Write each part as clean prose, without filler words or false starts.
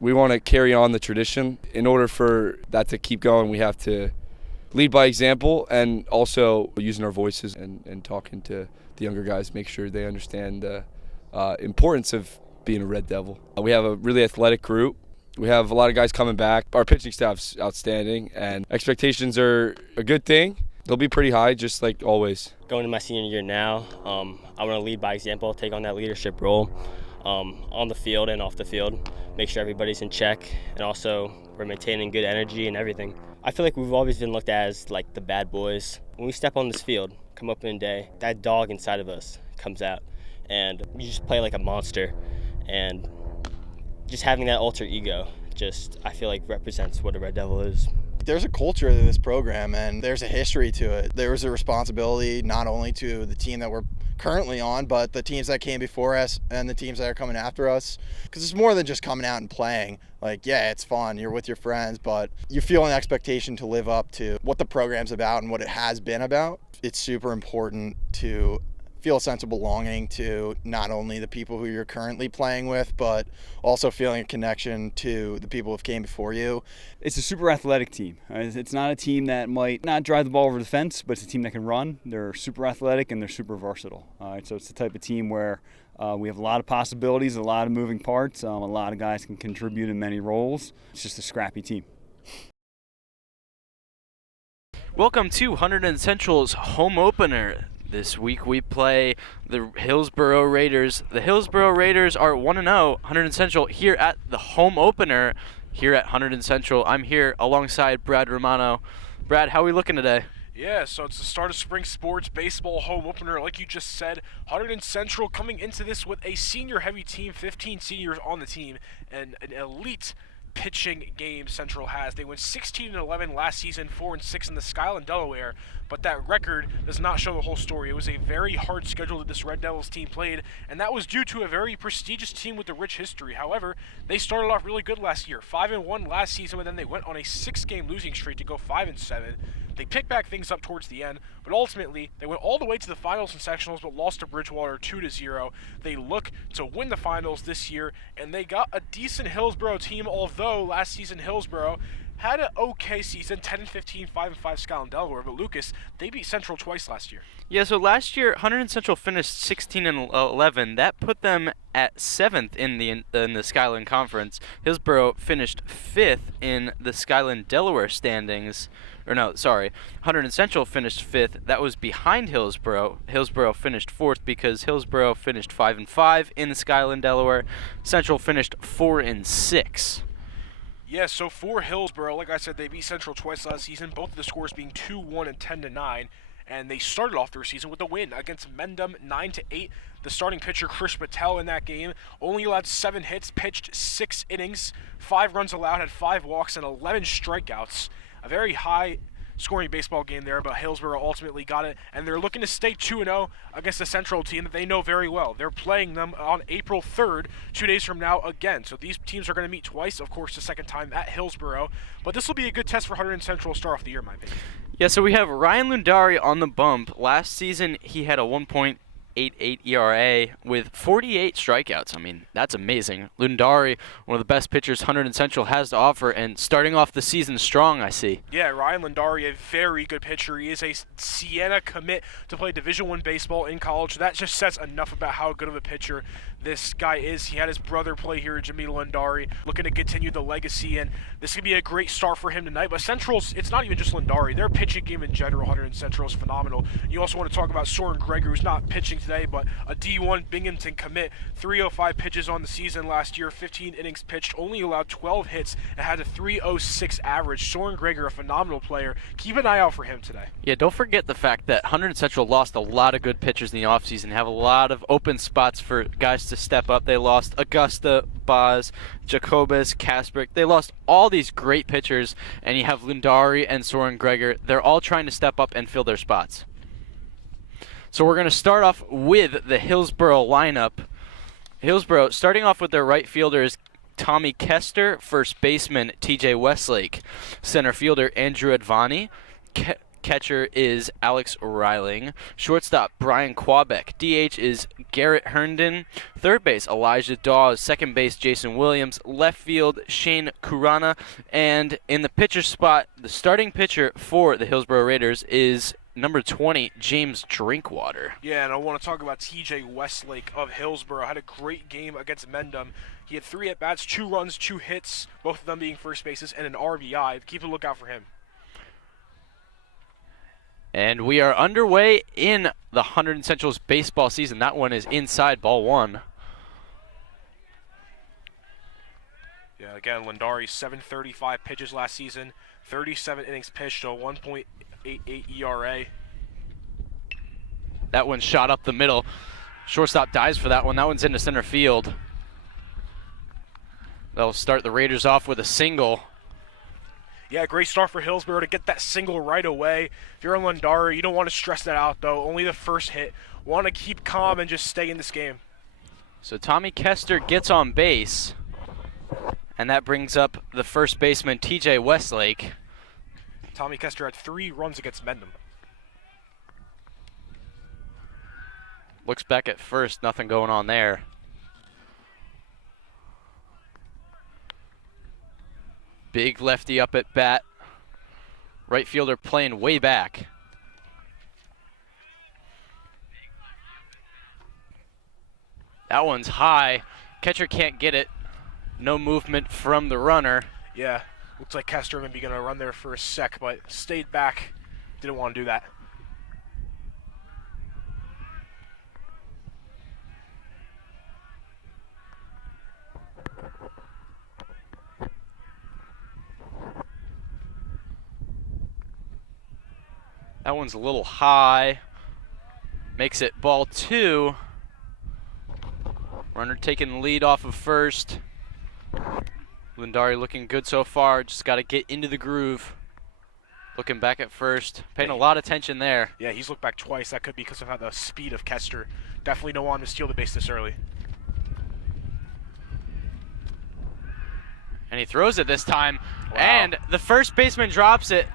we want to carry on the tradition. In order for that to keep going, we have to lead by example and also using our voices and talking to the younger guys, make sure they understand the importance of being a Red Devil. We have a really athletic group. We have a lot of guys coming back. Our pitching staff's outstanding, and expectations are a good thing. They'll be pretty high, just like always. Going to my senior year now, I want to lead by example, take on that leadership role on the field and off the field, make sure everybody's in check, and also we're maintaining good energy and everything. I feel like we've always been looked at as like the bad boys. When we step on this field, come up in a day, that dog inside of us comes out, and you just play like a monster. And just having that alter ego, I feel like represents what a Red Devil is. There's a culture to this program, and there's a history to it. There's a responsibility not only to the team that we're currently on, but the teams that came before us and the teams that are coming after us. Because it's more than just coming out and playing. Like, yeah, it's fun, you're with your friends, but you feel an expectation to live up to what the program's about and what it has been about. It's super important to feel a sense of belonging to not only the people who you're currently playing with, but also feeling a connection to the people who came before you. It's a super athletic team. It's not a team that might not drive the ball over the fence, but it's a team that can run. They're super athletic and they're super versatile. So it's the type of team where we have a lot of possibilities, a lot of moving parts. A lot of guys can contribute in many roles. It's just a scrappy team. Welcome to Hunterdon Central's home opener. This week we play the Hillsborough Raiders. The Hillsborough Raiders are 1-0. Hunterdon Central here at the home opener here at Hunterdon Central. I'm here alongside Brad Romano. Brad, how are we looking today? Yeah, so it's the start of spring sports baseball home opener, like you just said. Hunterdon Central coming into this with a senior-heavy team, 15 seniors on the team, and an elite pitching game Central has. They went 16-11 last season, 4-6 in the Skyline, Delaware, but that record does not show the whole story. It was a very hard schedule that this Red Devils team played, and that was due to a very prestigious team with a rich history. However, they started off really good last year, 5-1 last season, but then they went on a 6-game losing streak to go 5-7. They picked back things up towards the end, but ultimately they went all the way to the finals and sectionals, but lost to Bridgewater 2-0. They look to win the finals this year, and they got a decent Hillsborough team, although last season Hillsborough had an okay season, 10-15, 5-5 Skyline, Delaware, but Lucas, they beat Central twice last year. Yeah, so last year Hunterdon Central finished 16-11. That put them at 7th in the Skyline Conference. Hillsborough finished 5th in the Skyline, Delaware standings. Hunterdon Central finished 5th. That was behind Hillsborough. Hillsborough finished 4th because Hillsborough finished 5-5 in the Skyline, Delaware. Central finished 4-6. Yeah, so for Hillsborough, like I said, they beat Central twice last season, both of the scores being 2-1 and 10-9, and they started off their season with a win against Mendham 9-8. The starting pitcher, Chris Patel, in that game only allowed 7 hits, pitched 6 innings, 5 runs allowed, had 5 walks, and 11 strikeouts. A very high scoring baseball game there, but Hillsborough ultimately got it, and they're looking to stay 2-0 against the Central team that they know very well. They're playing them on April 3rd, 2 days from now again. So these teams are going to meet twice, of course, the second time at Hillsborough, but this will be a good test for Hunterdon Central to start off the year, in my opinion. Yeah, so we have Ryan Lundari on the bump. Last season, he had a 1.88 ERA with 48 strikeouts. I mean, that's amazing. Lundari, one of the best pitchers Hunterdon Central has to offer, and starting off the season strong, I see. Yeah, Ryan Lundari, a very good pitcher. He is a Siena commit to play Division I baseball in college. That just says enough about how good of a pitcher this guy is. He had his brother play here, Jimmy Lundari, looking to continue the legacy, and this could be a great start for him tonight. But Central's, it's not even just Lundari. Their pitching game in general, Hunterdon Central, is phenomenal. You also want to talk about Soren Greger, who's not pitching today, but a D1 Binghamton commit, 305 pitches on the season last year, 15 innings pitched, only allowed 12 hits, and had a 306 average. Soren Greger, a phenomenal player. Keep an eye out for him today. Yeah, don't forget the fact that Hunterdon Central lost a lot of good pitchers in the offseason, have a lot of open spots for guys to step up. They lost Augusta, Boz, Jacobus, Kasprick. They lost all these great pitchers, and you have Lundari and Soren Greger. They're all trying to step up and fill their spots. So we're going to start off with the Hillsborough lineup. Hillsborough, starting off with their right fielders, Tommy Kester, first baseman TJ Westlake, center fielder Andrew Advani, Catcher is Alex Reiling. Shortstop, Brian Quabeck. DH is Garrett Herndon. Third base, Elijah Dawes. Second base, Jason Williams. Left field, Shane Kurana. And in the pitcher spot, the starting pitcher for the Hillsborough Raiders is number 20, James Drinkwater. Yeah, and I want to talk about TJ Westlake of Hillsborough. Had a great game against Mendham. He had 3 at-bats, 2 runs, 2 hits, both of them being first bases, and an RBI. Keep a lookout for him. And we are underway in the Hunterdon Central's baseball season. That one is inside, ball 1. Yeah, again, Lindari, 735 pitches last season, 37 innings pitched, so 1.88 ERA. That one shot up the middle. Shortstop dives for that one. That one's into center field. They'll start the Raiders off with a single. Yeah, great start for Hillsborough to get that single right away. If you're a Lindari, you don't want to stress that out, though. Only the first hit. Want to keep calm and just stay in this game. So Tommy Kester gets on base, and that brings up the first baseman, TJ Westlake. Tommy Kester had 3 runs against Mendham. Looks back at first, nothing going on there. Big lefty up at bat. Right fielder playing way back. That one's high. Catcher can't get it. No movement from the runner. Yeah, looks like Kester may be going to run there for a sec, but stayed back. Didn't want to do that. That one's a little high. Makes it ball 2. Runner taking the lead off of first. Lindari looking good so far. Just got to get into the groove. Looking back at first. Paying a lot of attention there. Yeah, he's looked back twice. That could be because of how the speed of Kester. Definitely don't want him to steal the base this early. And he throws it this time. Wow. And the first baseman drops it.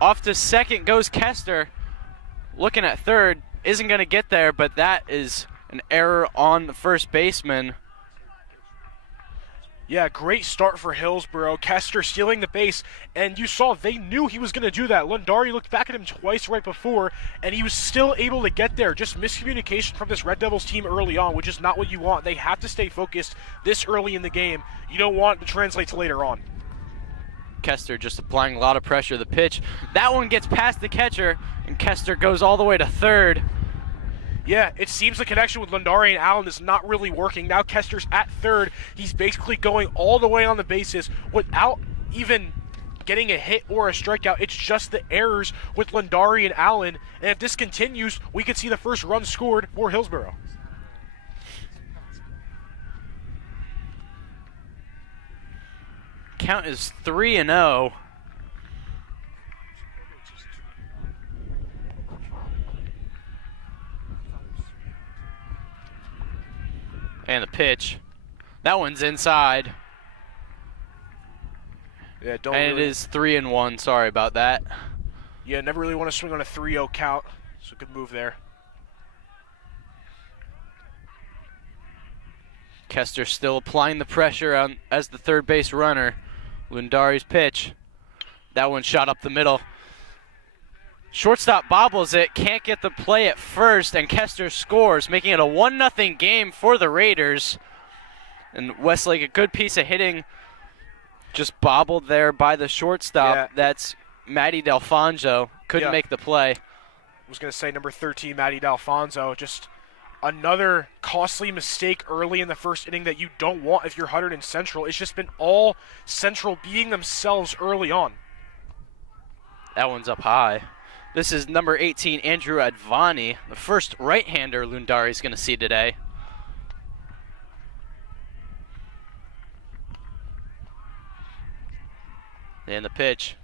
Off to second goes Kester. Looking at third. Isn't going to get there, but that is an error on the first baseman. Yeah, great start for Hillsborough. Kester stealing the base, and you saw they knew he was going to do that. Lindari looked back at him twice right before, and he was still able to get there. Just miscommunication from this Red Devils team early on, which is not what you want. They have to stay focused this early in the game. You don't want it to translate to later on. Kester just applying a lot of pressure. The pitch, that one gets past the catcher, and Kester goes all the way to third. Yeah, it seems the connection with Lindari and Allen is not really working. Now Kester's at third. He's basically going all the way on the bases without even getting a hit or a strikeout. It's just the errors with Lindari and Allen. And if this continues, we could see the first run scored for Hillsborough. Count is 3-0. And the pitch. That one's inside. Yeah, and it is 3-1. Sorry about that. Yeah, never really want to swing on a 3-0 count. So good move there. Kester still applying the pressure on as the third base runner. Lindari's pitch. That one shot up the middle. Shortstop bobbles it, can't get the play at first, and Kester scores, making it a 1-0 game for the Raiders. And Westlake, a good piece of hitting, just bobbled there by the shortstop. Yeah. That's Matty D'Alfonso. Couldn't make the play. I was going to say number 13, Matty D'Alfonso. Just another costly mistake early in the first inning that you don't want if you're Hunterdon Central. It's just been all Central beating themselves early on. That one's up high. This is number 18, Andrew Advani, the first right-hander Lindari's going to see today. And the pitch.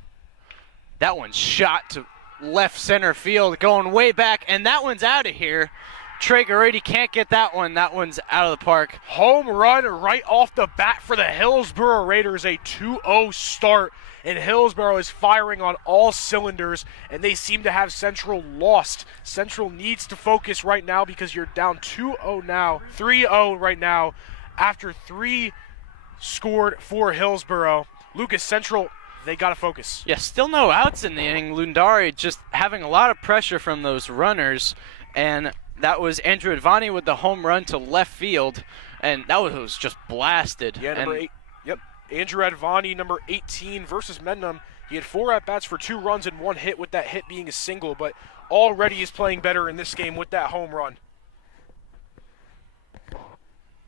That one's shot to left center field, going way back, and that one's out of here. Traeger can't get that one. That one's out of the park. Home run right off the bat for the Hillsborough Raiders, a 2-0 start. And Hillsborough is firing on all cylinders, and they seem to have Central lost. Central needs to focus right now because you're down 2-0 now, 3-0 right now, after 3 scored for Hillsborough. Lucas, Central, they got to focus. Yeah, still no outs in the inning. Lundari just having a lot of pressure from those runners, and that was Andrew Advani with the home run to left field, and that was just blasted. Yeah, number 8. Yep. Andrew Advani, number 18 versus Mendham. He had 4 at-bats for 2 runs and 1 hit, with that hit being a single, but already is playing better in this game with that home run.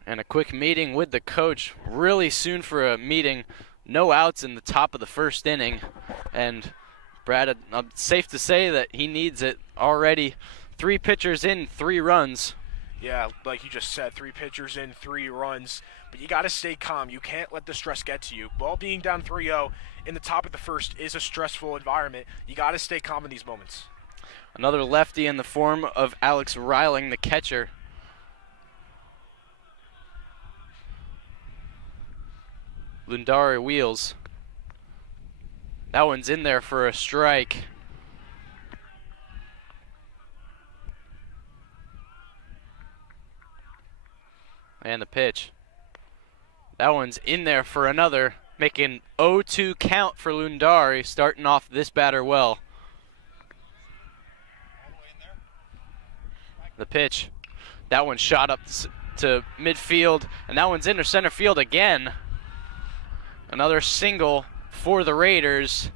And a quick meeting with the coach, really soon for a meeting. No outs in the top of the first inning, and Brad, safe to say that he needs it already. 3 pitchers in, 3 runs. Yeah, like you just said, 3 pitchers in, 3 runs. But you got to stay calm. You can't let the stress get to you. Ball being down 3-0 in the top of the first is a stressful environment. You got to stay calm in these moments. Another lefty in the form of Alex Reiling, the catcher. Lundari wheels. That one's in there for a strike. And the pitch. That one's in there for another, making 0-2 count for Lundari, starting off this batter well. The pitch. That one shot up to midfield, and that one's into center field again. Another single for the Raiders.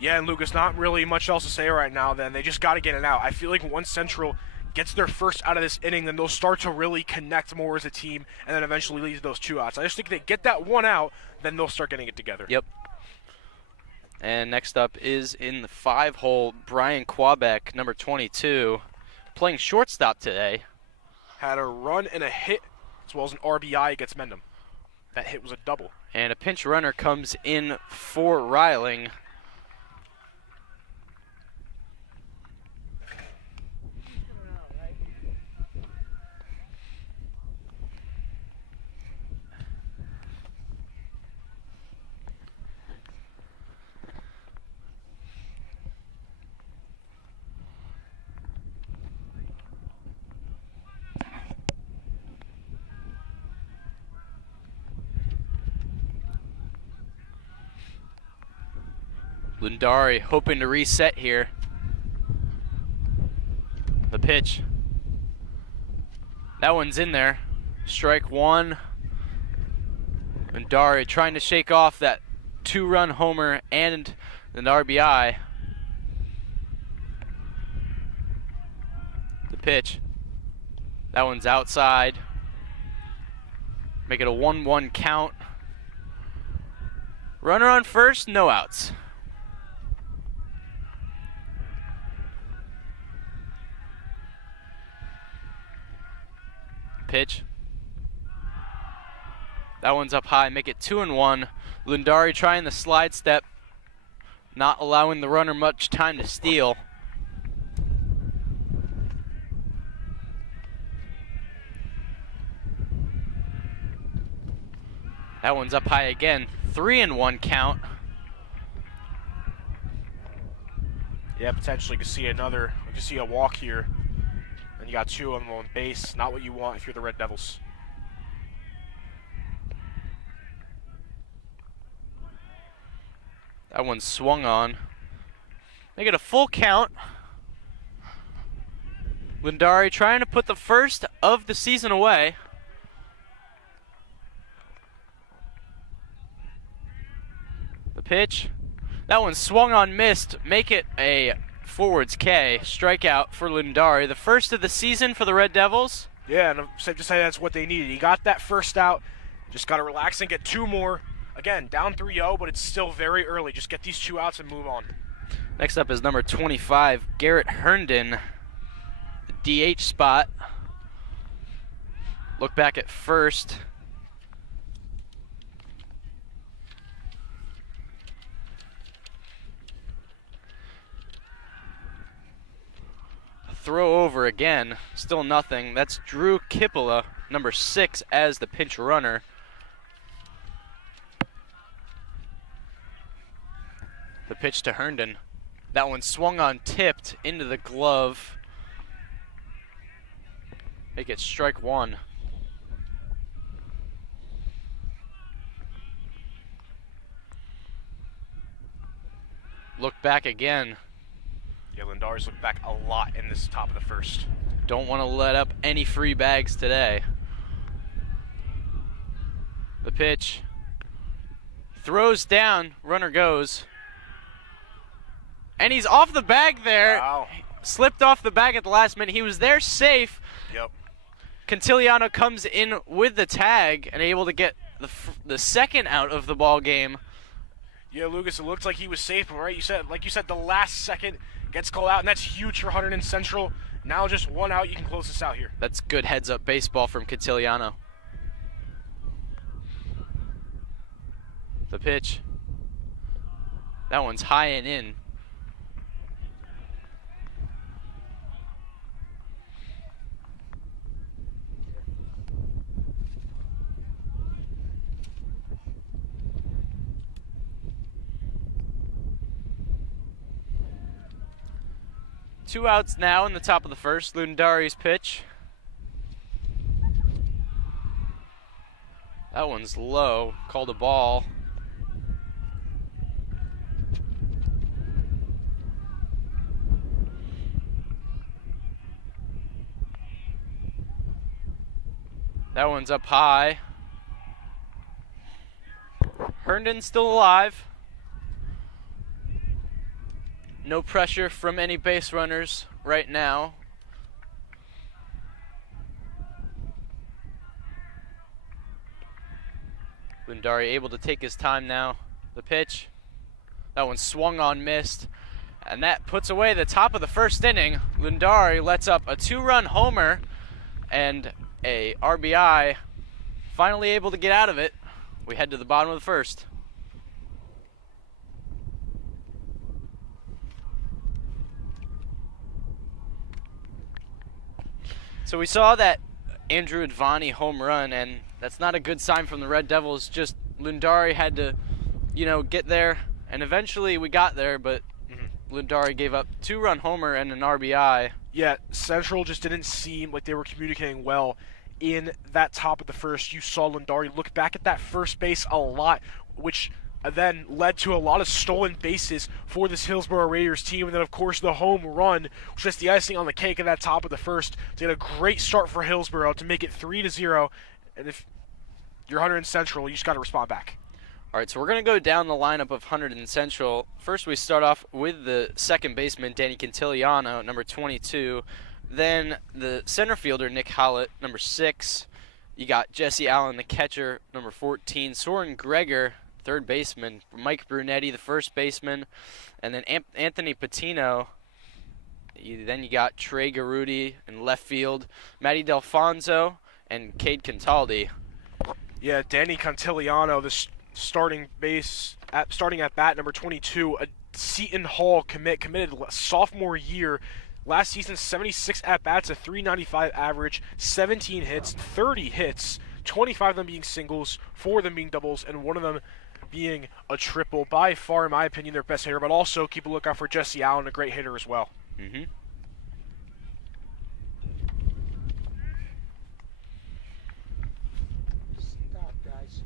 Yeah, and Lucas, not really much else to say right now then. They just got to get it out. I feel like once Central gets their first out of this inning, then they'll start to really connect more as a team and then eventually lead to those 2 outs. I just think they get that 1 out, then they'll start getting it together. Yep. And next up is in the 5-hole, Brian Quabeck, number 22, playing shortstop today. Had a run and a hit as well as an RBI against Mendham. That hit was a double. And a pinch runner comes in for Reiling. Lundari hoping to reset here. The pitch. That one's in there. Strike 1. Lundari trying to shake off that 2-run homer and an RBI. The pitch. That one's outside. Make it a 1-1 count. Runner on first, no outs. Pitch. That one's up high, make it 2-1. Lundari trying the slide step, not allowing the runner much time to steal. That one's up high again, 3-1 count. Yeah, potentially could see another, we could see a walk here. And you got 2 of them on base. Not what you want if you're the Red Devils. That one swung on. Make it a full count. Lundari trying to put the first of the season away. The pitch. That one swung on, missed. Make it a forwards K, strikeout for Lundari. The first of the season for the Red Devils. Yeah, and I'm safe to say that's what they needed. He got that first out. Just got to relax and get 2 more. Again, down 3-0, but it's still very early. Just get these 2 outs and move on. Next up is number 25, Garrett Herndon, the DH spot. Look back at first. throw over again. Still nothing. That's Drew Kippola, number 6, as the pinch runner. The pitch to Herndon. That one swung on, tipped into the glove. Make it strike one. Look back again. Yeah, Lindari's looked back a lot in this top of the first. Don't want to let up any free bags today. The pitch. Throws down, runner goes. And he's off the bag there. Wow. Slipped off the bag at the last minute. He was there safe. Yep. Cantiliano comes in with the tag and able to get the second out of the ball game. Yeah, Lucas, it looked like he was safe, but like you said, the last second gets called out, and that's huge for Hunterdon Central. Now just one out, you can close this out here. That's good heads-up baseball from Cantiliano. The pitch. That one's high and in. Two outs now in the top of the first. Lundari's pitch. That one's low. Called a ball. That one's up high. Herndon's still alive. No pressure from any base runners right now. Lundari able to take his time now. The pitch. That one swung on, missed. And that puts away the top of the first inning. Lundari lets up a 2-run homer and a RBI. Finally able to get out of it. We head to the bottom of the first. So we saw that Andrew Advani home run, and that's not a good sign from the Red Devils. Just Lundari had to, get there, and eventually we got there, but Lundari gave up 2-run homer and an RBI. Yeah, Central just didn't seem like they were communicating well in that top of the first. You saw Lundari look back at that first base a lot, which then led to a lot of stolen bases for this Hillsborough Raiders team. And then, of course, the home run, which was the icing on the cake at that top of the first, to get a great start for Hillsborough to make it 3-0. And if you're Hunterdon Central, you just got to respond back. All right, so we're going to go down the lineup of Hunterdon Central. First, we start off with the second baseman, Danny Cantiliano, number 22. Then the center fielder, Nick Hollett, number 6. You got Jesse Allen, the catcher, number 14. Soren Greger, third baseman. Mike Brunetti, the first baseman. And then Anthony Patino. Then you got Trey Garudi in left field. Matty Delfonso and Cade Cantaldi. Yeah, Danny Cantiliano, the starting at bat, number 22. A Seton Hall committed sophomore year. Last season, 76 at-bats, a .395 average, 17 hits, 30 hits, 25 of them being singles, 4 of them being doubles, and 1 of them being a triple. By far, in my opinion, their best hitter, but also keep a lookout for Jesse Allen, a great hitter as well. Mm-hmm. Stop, guys.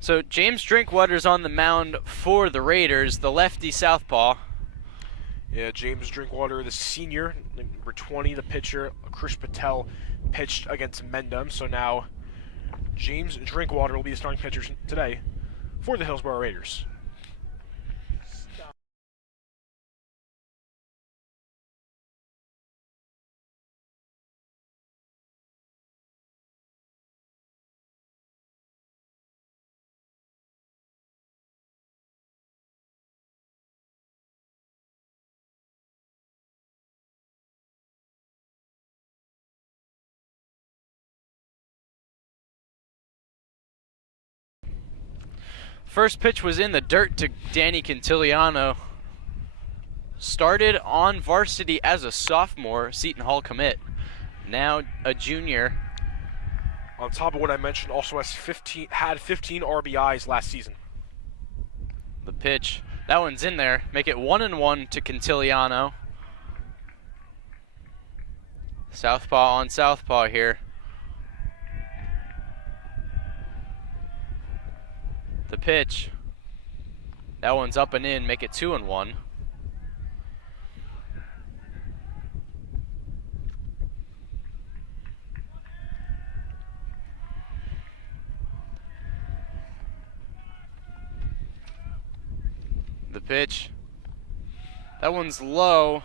So James Drinkwater's on the mound for the Raiders, the lefty southpaw. Yeah, James Drinkwater, the senior, number 20, the pitcher. Krish Patel pitched against Mendham. So now James Drinkwater will be the starting pitcher today for the Hillsborough Raiders. First pitch was in the dirt to Danny Quintiliano. Started on varsity as a sophomore, Seton Hall commit. Now a junior. On top of what I mentioned, also had 15 RBIs last season. The pitch, that one's in there. Make it 1-1 to Quintiliano. Southpaw on southpaw here. The pitch, that one's up and in. Make it 2-1. The pitch, that one's low,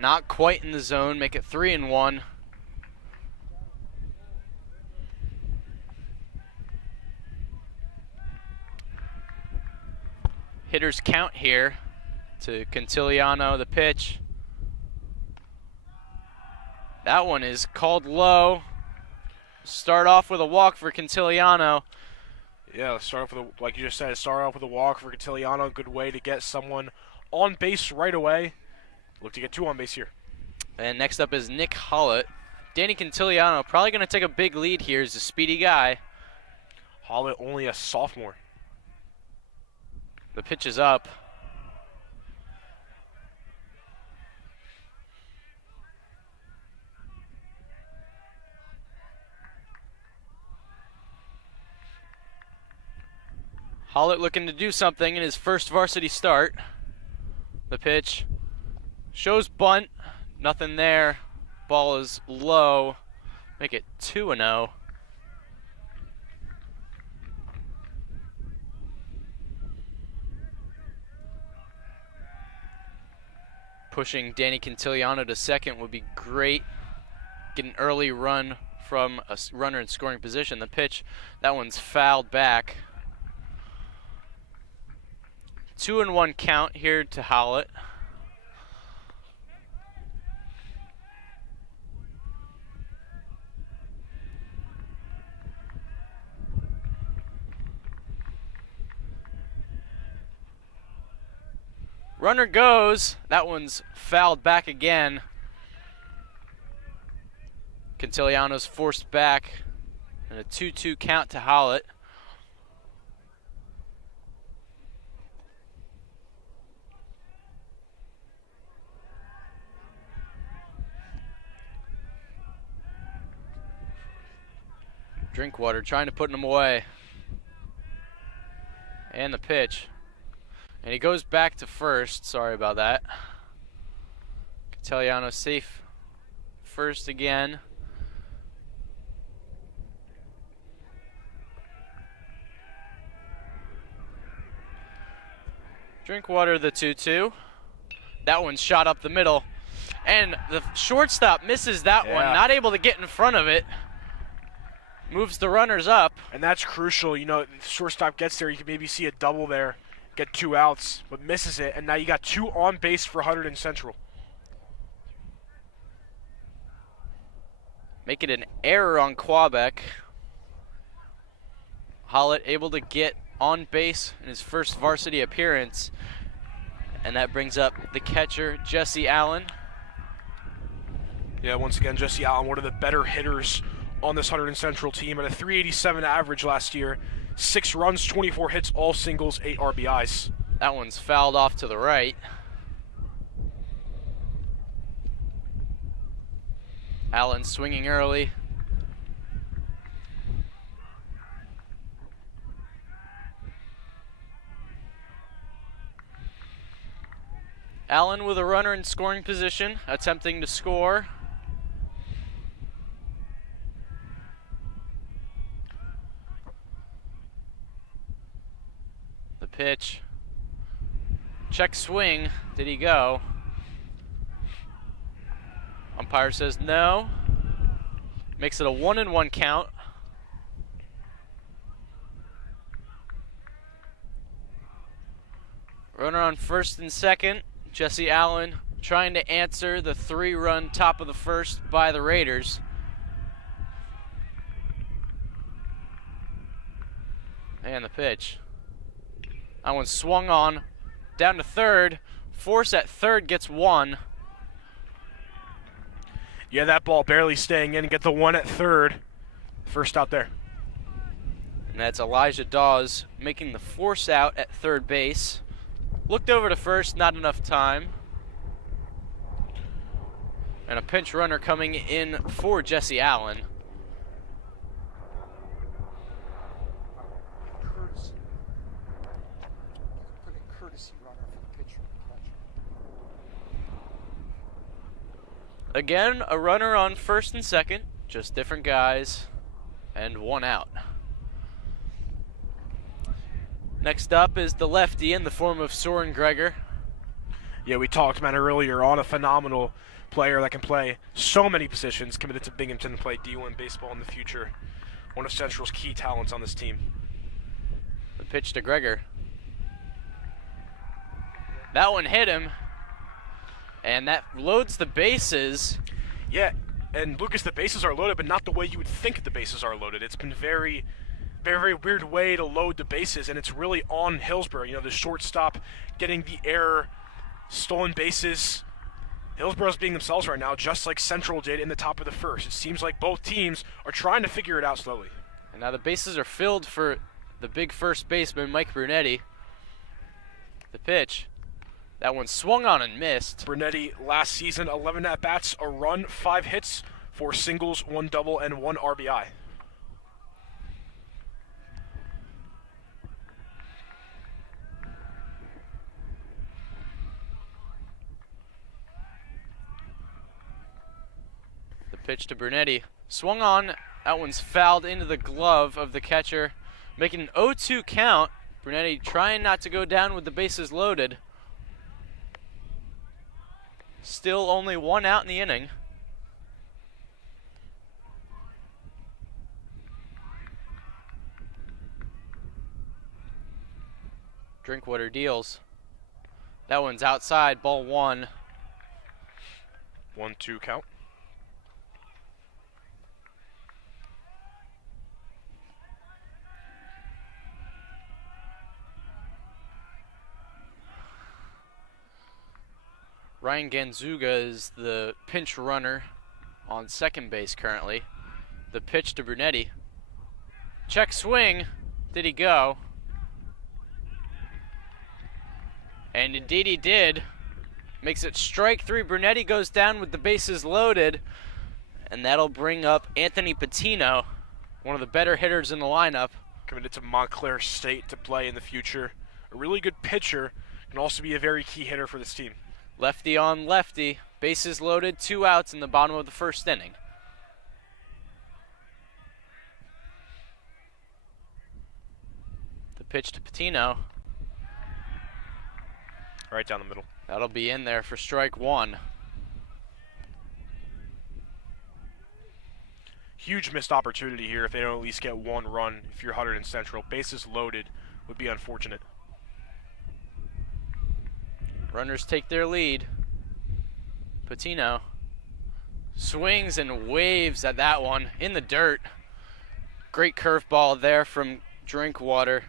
not quite in the zone. Make it 3-1. Hitters count here to Quintiliano. The pitch, that one is called low. Start off with a walk for Quintiliano. Yeah, let's start off with like you just said, start off with a walk for Quintiliano. Good way to get someone on base right away. Look to get 2 on base here. And next up is Nick Hollett. Danny Quintiliano probably going to take a big lead here. He's a speedy guy. Hollett only a sophomore. The pitch is up. Hollett looking to do something in his first varsity start. The pitch shows bunt, nothing there. Ball is low. Make it 2-0. Pushing Danny Quintiliano to second would be great. Get an early run from a runner in scoring position. The pitch, that one's fouled back. 2-1 count here to Howlett. Runner goes. That one's fouled back again. Quintiliano's forced back. And a 2-2 count to Howlett. Drinkwater trying to put him away. And the pitch. And he goes back to first. Sorry about that. Quintiliano safe first again. Drinkwater the 2-2. That one's shot up the middle. And the shortstop misses that one. Not able to get in front of it. Moves the runners up. And that's crucial. You know, if the shortstop gets there, you can maybe see a double there, get 2 outs, but misses it. And now you got 2 on base for Hunterdon Central. Make it an error on Quebec. Hollett able to get on base in his first varsity appearance. And that brings up the catcher, Jesse Allen. Yeah, once again, Jesse Allen, one of the better hitters on this Hunterdon Central team at a 387 average last year. 6 runs, 24 hits, all singles, 8 RBIs. That one's fouled off to the right. Allen swinging early. Allen with a runner in scoring position, attempting to score. Pitch. Check swing. Did he go? Umpire says no. Makes it a 1-1 count. Runner on first and second. Jesse Allen trying to answer the 3-run top of the first by the Raiders. And the pitch. That one swung on, down to third. Force at third gets one. Yeah, that ball barely staying in. Get the one at third. First out there. And that's Elijah Dawes making the force out at third base. Looked over to first, not enough time. And a pinch runner coming in for Jesse Allen. Again, a runner on first and second, just different guys, and one out. Next up is the lefty in the form of Soren Gregor. Yeah, we talked about it earlier on, a phenomenal player that can play so many positions, committed to Binghamton to play D1 baseball in the future. One of Central's key talents on this team. The pitch to Gregor. That one hit him, and that loads the bases. Yeah, and Lucas, the bases are loaded, but not the way you would think the bases are loaded. It's been very weird way to load the bases, and it's really on Hillsborough. You know, the shortstop getting the error, stolen bases. Hillsborough's being themselves right now, just like Central did in the top of the first. It seems like both teams are trying to figure it out slowly. And now the bases are filled for the big first baseman, Mike Brunetti. The pitch. That one swung on and missed. Brunetti last season, 11 at-bats, a run, 5 hits, 4 singles, 1 double, and 1 RBI. The pitch to Brunetti. Swung on. That one's fouled into the glove of the catcher, making an 0-2 count. Brunetti trying not to go down with the bases loaded. Still only one out in the inning. Drinkwater deals. That one's outside, ball one. 1-2 count. Ryan Ganzuga is the pinch runner on second base currently. The pitch to Brunetti. Check swing. Did he go? And indeed he did. Makes it strike three. Brunetti goes down with the bases loaded. And that'll bring up Anthony Patino, one of the better hitters in the lineup. Committed to Montclair State to play in the future. A really good pitcher, can also be a very key hitter for this team. Lefty on lefty, bases loaded, 2 outs in the bottom of the first inning. The pitch to Patino. Right down the middle. That'll be in there for strike one. Huge missed opportunity here if they don't at least get 1 run. If you're Hunterdon Central, bases loaded would be unfortunate. Runners take their lead. Patino swings and waves at that one in the dirt. Great curveball there from Drinkwater.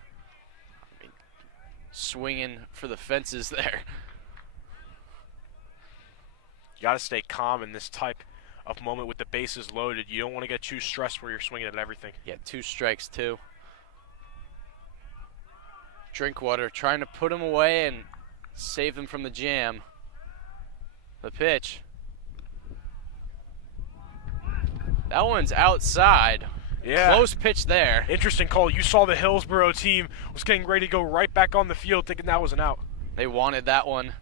Swinging for the fences there. You got to stay calm in this type of moment with the bases loaded. You don't want to get too stressed where you're swinging at everything. Yeah, 2 strikes too. Drinkwater trying to put him away and save him from the jam. The pitch. That one's outside. Yeah. Close pitch there. Interesting call. You saw the Hillsborough team was getting ready to go right back on the field thinking that was an out. They wanted that one.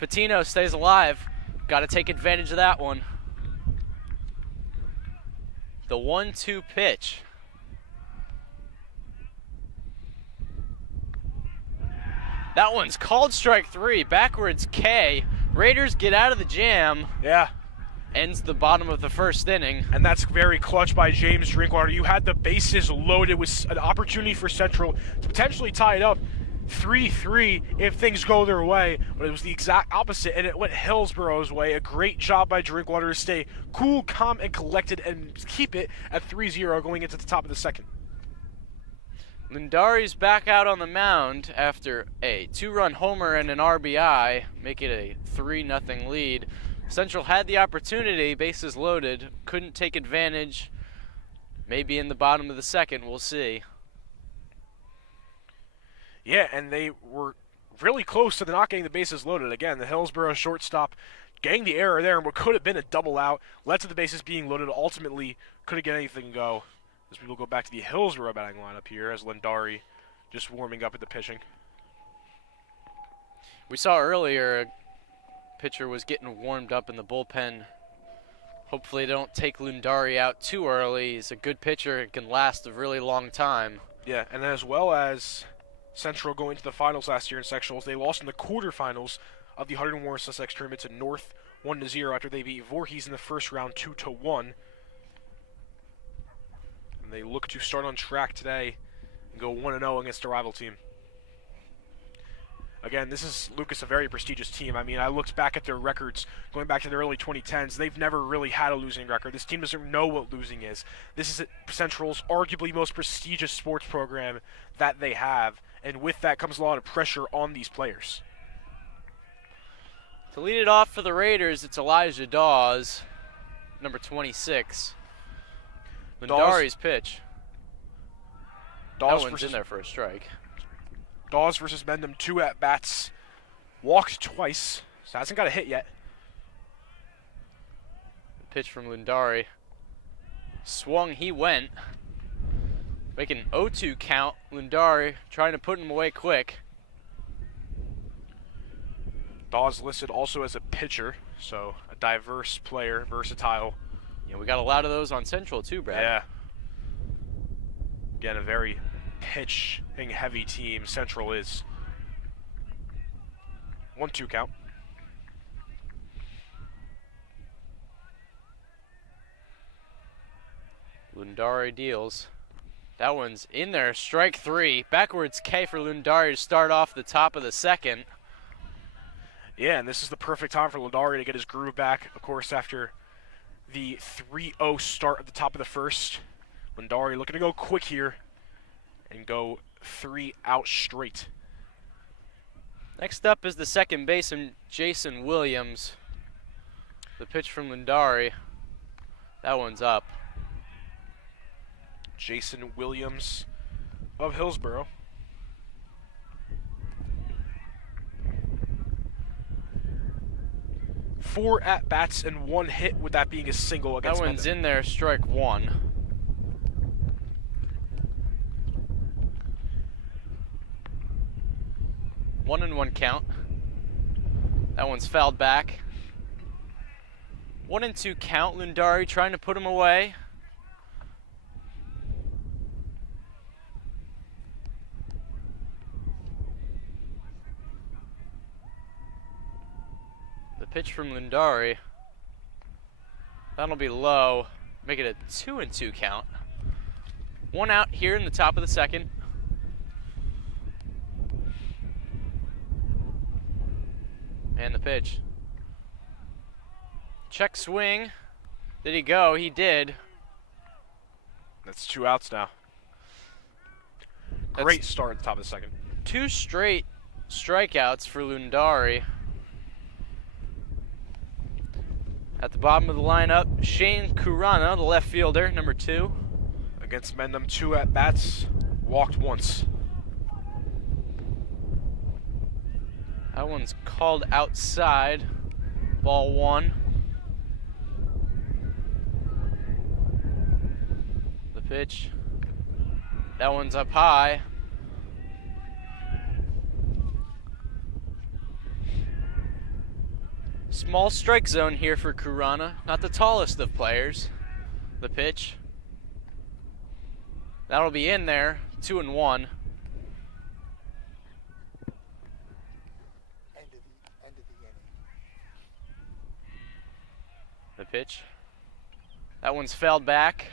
Patino stays alive. Got to take advantage of that one. The 1-2 pitch. That one's called strike 3. Backwards K. Raiders get out of the jam. Yeah. Ends the bottom of the first inning. And that's very clutch by James Drinkwater. You had the bases loaded with an opportunity for Central to potentially tie it up 3-3 if things go their way. But it was the exact opposite, and it went Hillsborough's way. A great job by Drinkwater to stay cool, calm, and collected and keep it at 3-0 going into the top of the second. Lundari's back out on the mound after a 2-run homer and an RBI, make it a 3-0 lead. Central had the opportunity, bases loaded, couldn't take advantage. Maybe in the bottom of the second, we'll see. Yeah, and they were really close to not getting the bases loaded. Again, the Hillsborough shortstop getting the error there, and what could have been a double out led to the bases being loaded. Ultimately, couldn't get anything go. As we will go back to the Hillsborough batting lineup here, as Lundari just warming up at the pitching. We saw earlier a pitcher was getting warmed up in the bullpen. Hopefully they don't take Lundari out too early. He's a good pitcher and can last a really long time. Yeah, and as well as Central going to the finals last year in sectionals, they lost in the quarterfinals of the Hunterdon Warren Sussex tournament to North 1-0 after they beat Voorhees in the first round 2-1. And they look to start on track today and go 1-0 against a rival team. Again, this is, Lucas, a very prestigious team. I mean, I looked back at their records going back to the early 2010s. They've never really had a losing record. This team doesn't know what losing is. This is Central's arguably most prestigious sports program that they have, and with that comes a lot of pressure on these players. To lead it off for the Raiders, it's Elijah Dawes, number 26. Lundari's pitch. Dawes that one's in there for a strike. Dawes versus Mendham, 2 at-bats. Walked twice, so hasn't got a hit yet. Pitch from Lundari. Swung, he went. Making an 0-2 count. Lundari trying to put him away quick. Dawes listed also as a pitcher, so a diverse player, versatile. Yeah, we got a lot of those on Central too, Brad. Yeah. Again, a very pitching heavy team Central is. 1-2 count. Lundari deals. That one's in there, strike 3. Backwards K for Lundari to start off the top of the second. Yeah, and this is the perfect time for Lundari to get his groove back, of course, after the 3-0 start at the top of the first. Lundari looking to go quick here and go 3 out straight. Next up is the second baseman, Jason Williams. The pitch from Lundari. That one's up. Jason Williams of Hillsborough. Four at-bats and 1 hit, with that being a single against That one's Mendham. in there, strike 1. One and 1 count. That one's fouled back. 1-2 count. Lundari trying to put him away. The pitch from Lundari. That'll be low. Make it a 2-2 count. 1 out here in the top of the second. And the pitch. Check swing. Did he go? He did. That's 2 outs now. Great start at the top of the second. 2 straight strikeouts for Lundari. At the bottom of the lineup, Shane Kurana, the left fielder, number 2. Against Mendham, 2 at-bats, walked once. That one's called outside. Ball 1. The pitch. That one's up high. Small strike zone here for Kurana. Not the tallest of players. The pitch. That'll be in there. 2-1. The pitch. That one's fouled back.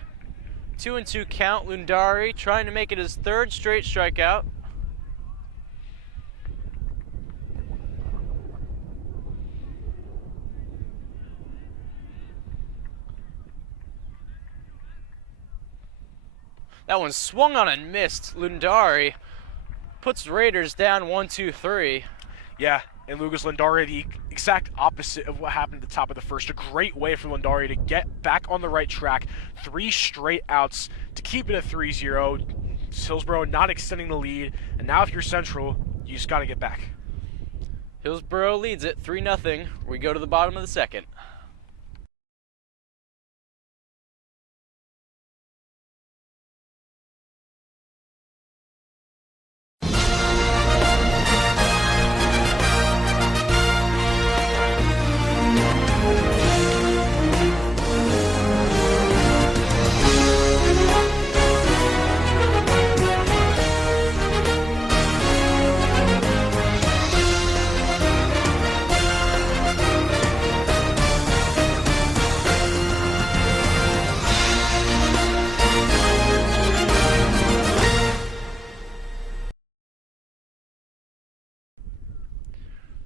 2-2 count. Lundari trying to make it his 3rd straight strikeout. That one swung on and missed. Lundari puts Raiders down 1-2-3. Yeah, and Lucas Lindari, the exact opposite of what happened at the top of the first. A great way for Lindari to get back on the right track. 3 straight outs to keep it at 3-0. Hillsborough not extending the lead. And now if you're Central, you just got to get back. Hillsborough leads it 3-0. We go to the bottom of the second.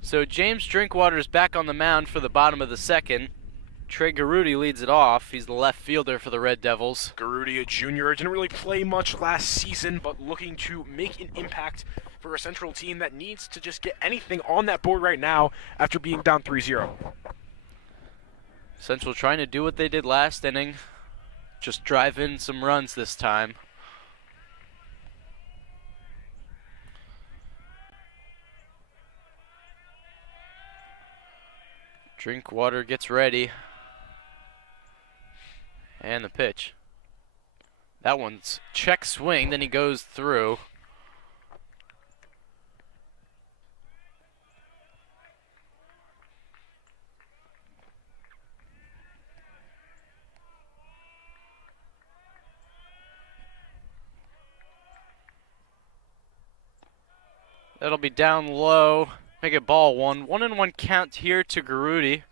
So James Drinkwater is back on the mound for the bottom of the second. Trey Garudi leads it off. He's the left fielder for the Red Devils. Garudi, a junior, didn't really play much last season, but looking to make an impact for a Central team that needs to just get anything on that board right now after being down 3-0. Central trying to do what they did last inning. Just drive in some runs this time. Drinkwater gets ready. And the pitch. That one's check swing, then he goes through. That'll be down low. Make it ball one. 1-1 count here to Garudi.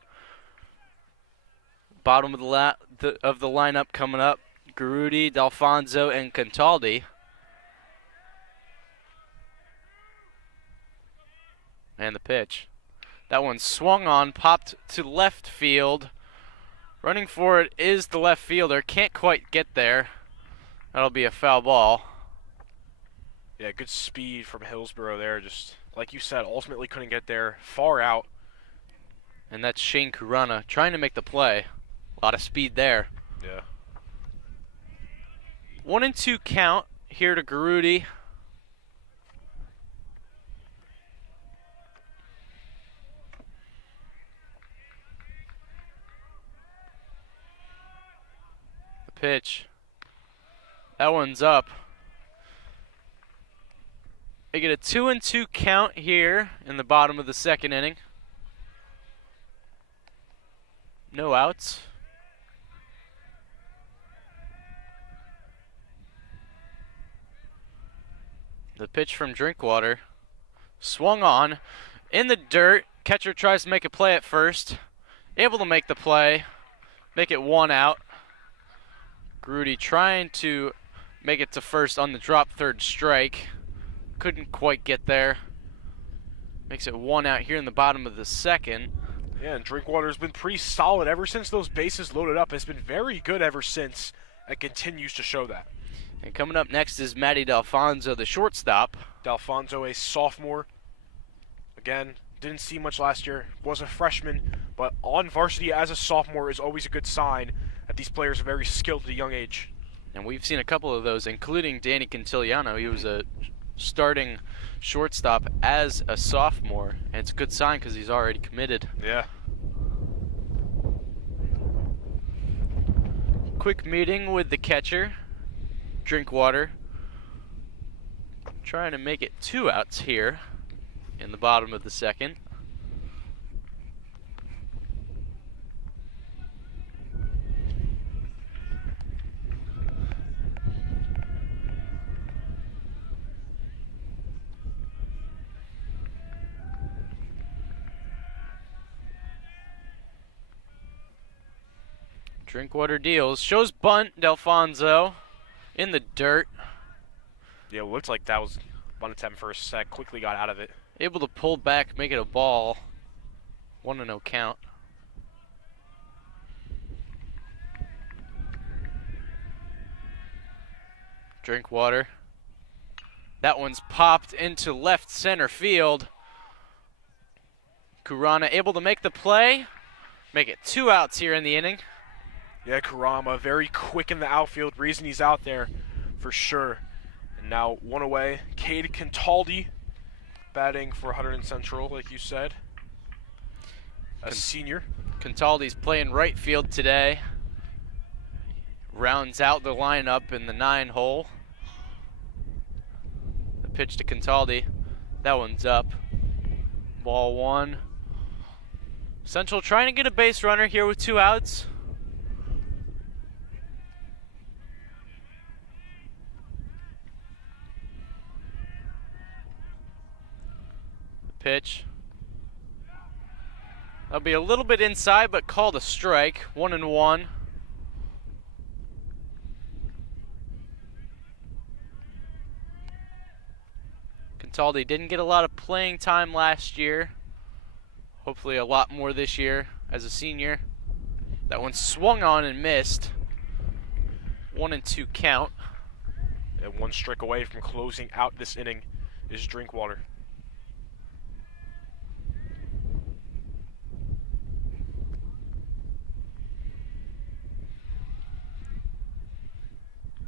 Bottom of the lineup coming up. Garudi, D'Alfonso, and Contaldi. And the pitch. That one swung on, popped to left field. Running for it is the left fielder. Can't quite get there. That'll be a foul ball. Yeah, good speed from Hillsborough there. Just like you said, ultimately couldn't get there. Far out. And that's Shane Kurana trying to make the play. A lot of speed there. Yeah. 1-2 count here to Garudi. The pitch. That one's up. They get a 2-2 count here in the bottom of the second inning. No outs. The pitch from Drinkwater. Swung on. In the dirt. Catcher tries to make a play at first. Able to make the play. Make it 1 out. Garudi trying to make it to first on the drop, third strike. Couldn't quite get there. Makes it 1 out here in the bottom of the second. Yeah, and Drinkwater's been pretty solid ever since those bases loaded up. Has been very good ever since and continues to show that. And coming up next is Matty D'Alfonso, the shortstop. D'Alfonso, a sophomore. Again, didn't see much last year. Was a freshman, but on varsity as a sophomore is always a good sign that these players are very skilled at a young age. And we've seen a couple of those, including Danny Quintiliano. He was a starting shortstop as a sophomore, and it's a good sign because he's already committed. Yeah. Quick meeting with the catcher, Drinkwater. Trying to make it 2 outs here in the bottom of the second. Drinkwater deals. Shows bunt, D'Alfonso in the dirt. Yeah, it looked like that was one attempt for a sec. Quickly got out of it. Able to pull back, make it a ball. 1-0 count. Drink water. That one's popped into left center field. Kurana able to make the play. Make it 2 outs here in the inning. Yeah, Kurama very quick in the outfield. Reason he's out there for sure. And now 1 away. Cade Contaldi batting for Hunterdon Central, like you said. A senior. Contaldi's playing right field today. Rounds out the lineup in the 9 hole. The pitch to Contaldi. That one's up. Ball 1. Central trying to get a base runner here with 2 outs. The pitch. That'll be a little bit inside, but called a strike. 1-1. Contaldi didn't get a lot of playing time last year. Hopefully a lot more this year as a senior. That one swung on and missed. 1-2 count. And 1 strike away from closing out this inning is Drinkwater.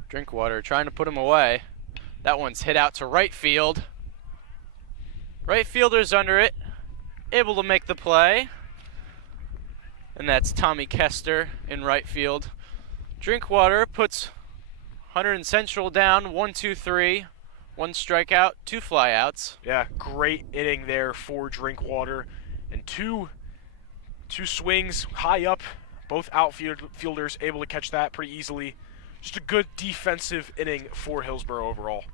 Drinkwater trying to put him away. That one's hit out to right field. Right fielder's under it. Able to make the play. And that's Tommy Kester in right field. Drinkwater puts Hunterdon Central down 1-2-3. 1 strikeout, 2 flyouts. Yeah, great inning there for Drinkwater. And two swings high up. Both outfielders able to catch that pretty easily. Just a good defensive inning for Hillsborough overall.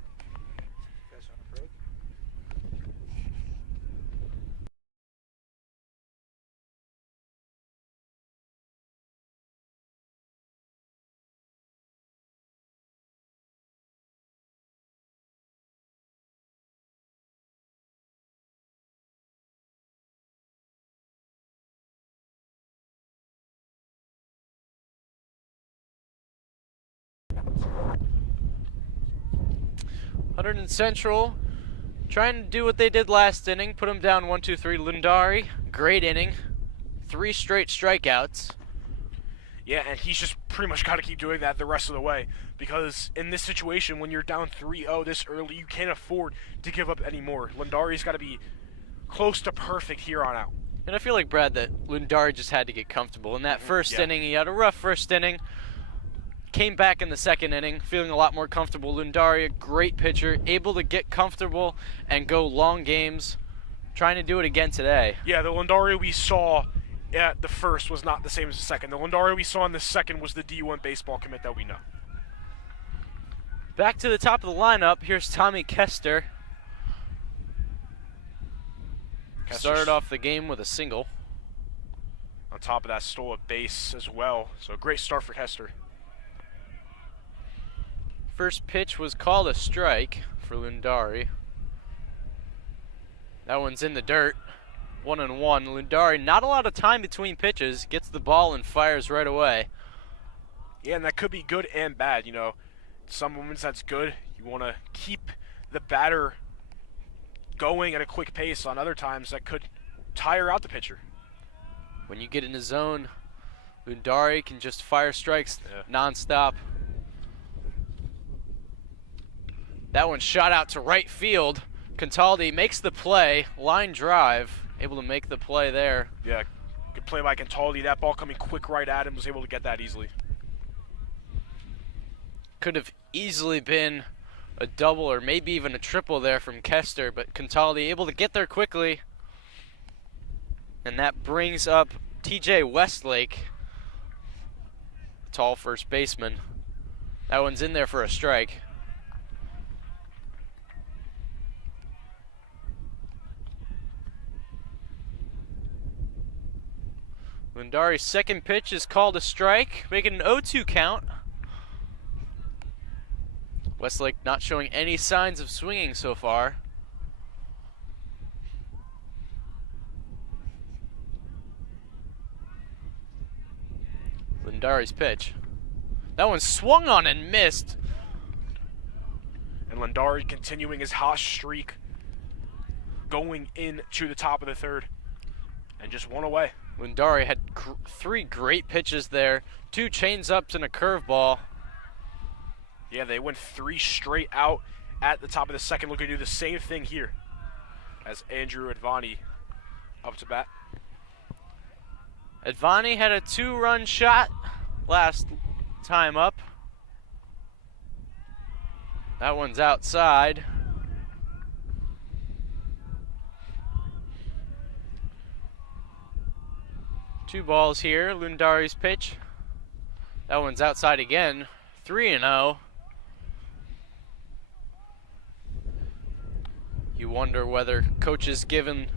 Hunterdon Central trying to do what they did last inning, put them down 1-2-3. Lundari, great inning, 3 straight strikeouts. Yeah, and he's just pretty much got to keep doing that the rest of the way, because in this situation, when you're down 3-0 this early, you can't afford to give up any more. Lundari's got to be close to perfect here on out. And I feel like, Brad, that Lundari just had to get comfortable. In that first inning, he had a rough first inning. Came back in the second inning, feeling a lot more comfortable. Lundari, a great pitcher, able to get comfortable and go long games. Trying to do it again today. Yeah, the Lundari we saw at the first was not the same as the second. The Lundari we saw in the second was the D1 baseball commit that we know. Back to the top of the lineup, here's Tommy Kester. Started off the game with a single. On top of that, stole a base as well. So a great start for Kester. First pitch was called a strike for Lundari. That one's in the dirt. 1-1. Lundari, not a lot of time between pitches, gets the ball and fires right away. Yeah, and that could be good and bad. You know, some moments that's good. You want to keep the batter going at a quick pace. On other times, that could tire out the pitcher. When you get in the zone, Lundari can just fire strikes nonstop. That one shot out to right field. Contaldi makes the play, line drive, able to make the play there. Yeah, good play by Contaldi. That ball coming quick right at him, was able to get that easily. Could have easily been a double or maybe even a triple there from Kester, but Contaldi able to get there quickly. And that brings up TJ Westlake, tall first baseman. That one's in there for a strike. Lundari's second pitch is called a strike, making an 0-2 count. Westlake not showing any signs of swinging so far. Lundari's pitch. That one swung on and missed. And Lundari continuing his hot streak, going into the top of the third, and just one away. Lundari had 3 great pitches there, 2 change-ups and a curveball. Yeah, they went 3 straight out at the top of the second, looking to do the same thing here as Andrew Advani up to bat. Advani had a 2-run shot last time up. That one's outside. Two balls here, Lundari's pitch. That one's outside again, 3-0. You wonder whether coach has given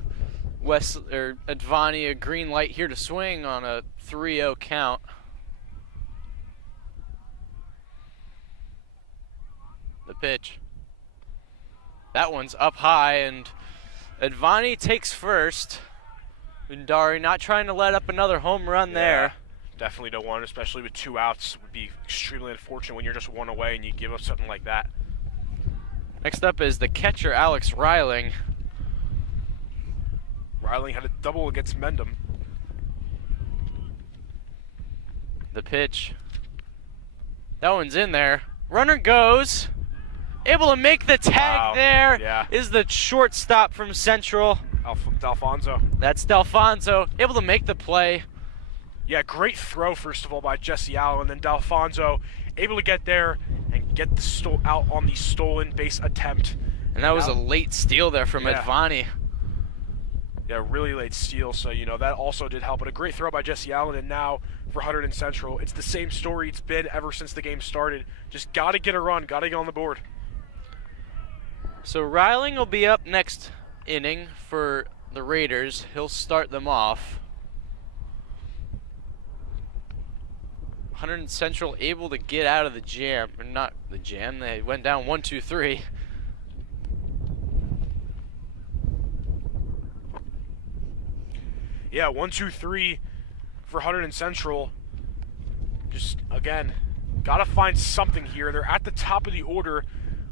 Advani a green light here to swing on a 3-0 count. The pitch. That one's up high, and Advani takes first. Lundari not trying to let up another home run there. Definitely don't want, especially with 2 outs. It would be extremely unfortunate when you're just 1 away and you give up something like that. Next up is the catcher, Alex Reiling. Reiling had a double against Mendham. The pitch. That one's in there. Runner goes. Able to make the tag there. Yeah. Is the shortstop from Central. D'Alfonso. That's D'Alfonso. Able to make the play. Yeah, great throw, first of all, by Jesse Allen, and then D'Alfonso able to get there and get the out on the stolen base attempt. And that was a late steal there from Advani. Yeah, really late steal, so, you know, that also did help. But a great throw by Jesse Allen, and now for Hunterdon Central, it's the same story it's been ever since the game started. Just got to get a run, got to get on the board. So Reiling will be up next inning for the Raiders. He'll start them off. Hunterdon Central able to get out of the jam, or not the jam, they went down 1-2-3. Yeah, 1-2-3 for Hunterdon Central. Just, again, got to find something here. They're at the top of the order,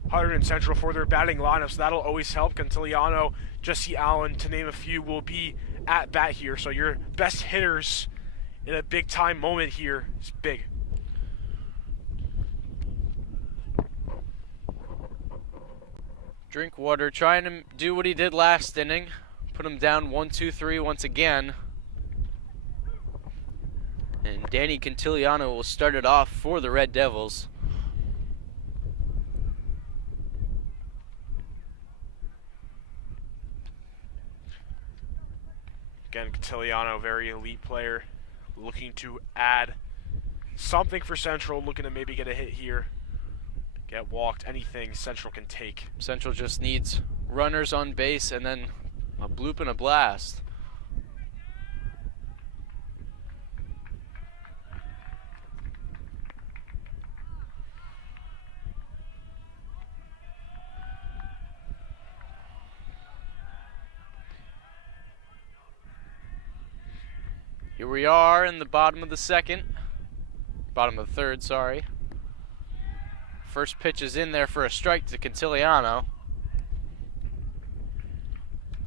Hunterdon Central, for their batting lineup, so that'll always help. Cantiliano, Jesse Allen, to name a few, will be at bat here. So your best hitters in a big-time moment here is big. Drinkwater trying to do what he did last inning. Put him down 1-2-3 once again. And Danny Cantiliano will start it off for the Red Devils. Again, Cantiliano, very elite player, looking to add something for Central, looking to maybe get a hit here, get walked, anything Central can take. Central just needs runners on base and then a bloop and a blast. Here we are in the bottom of the third, sorry. First pitch is in there for a strike to Cantiliano.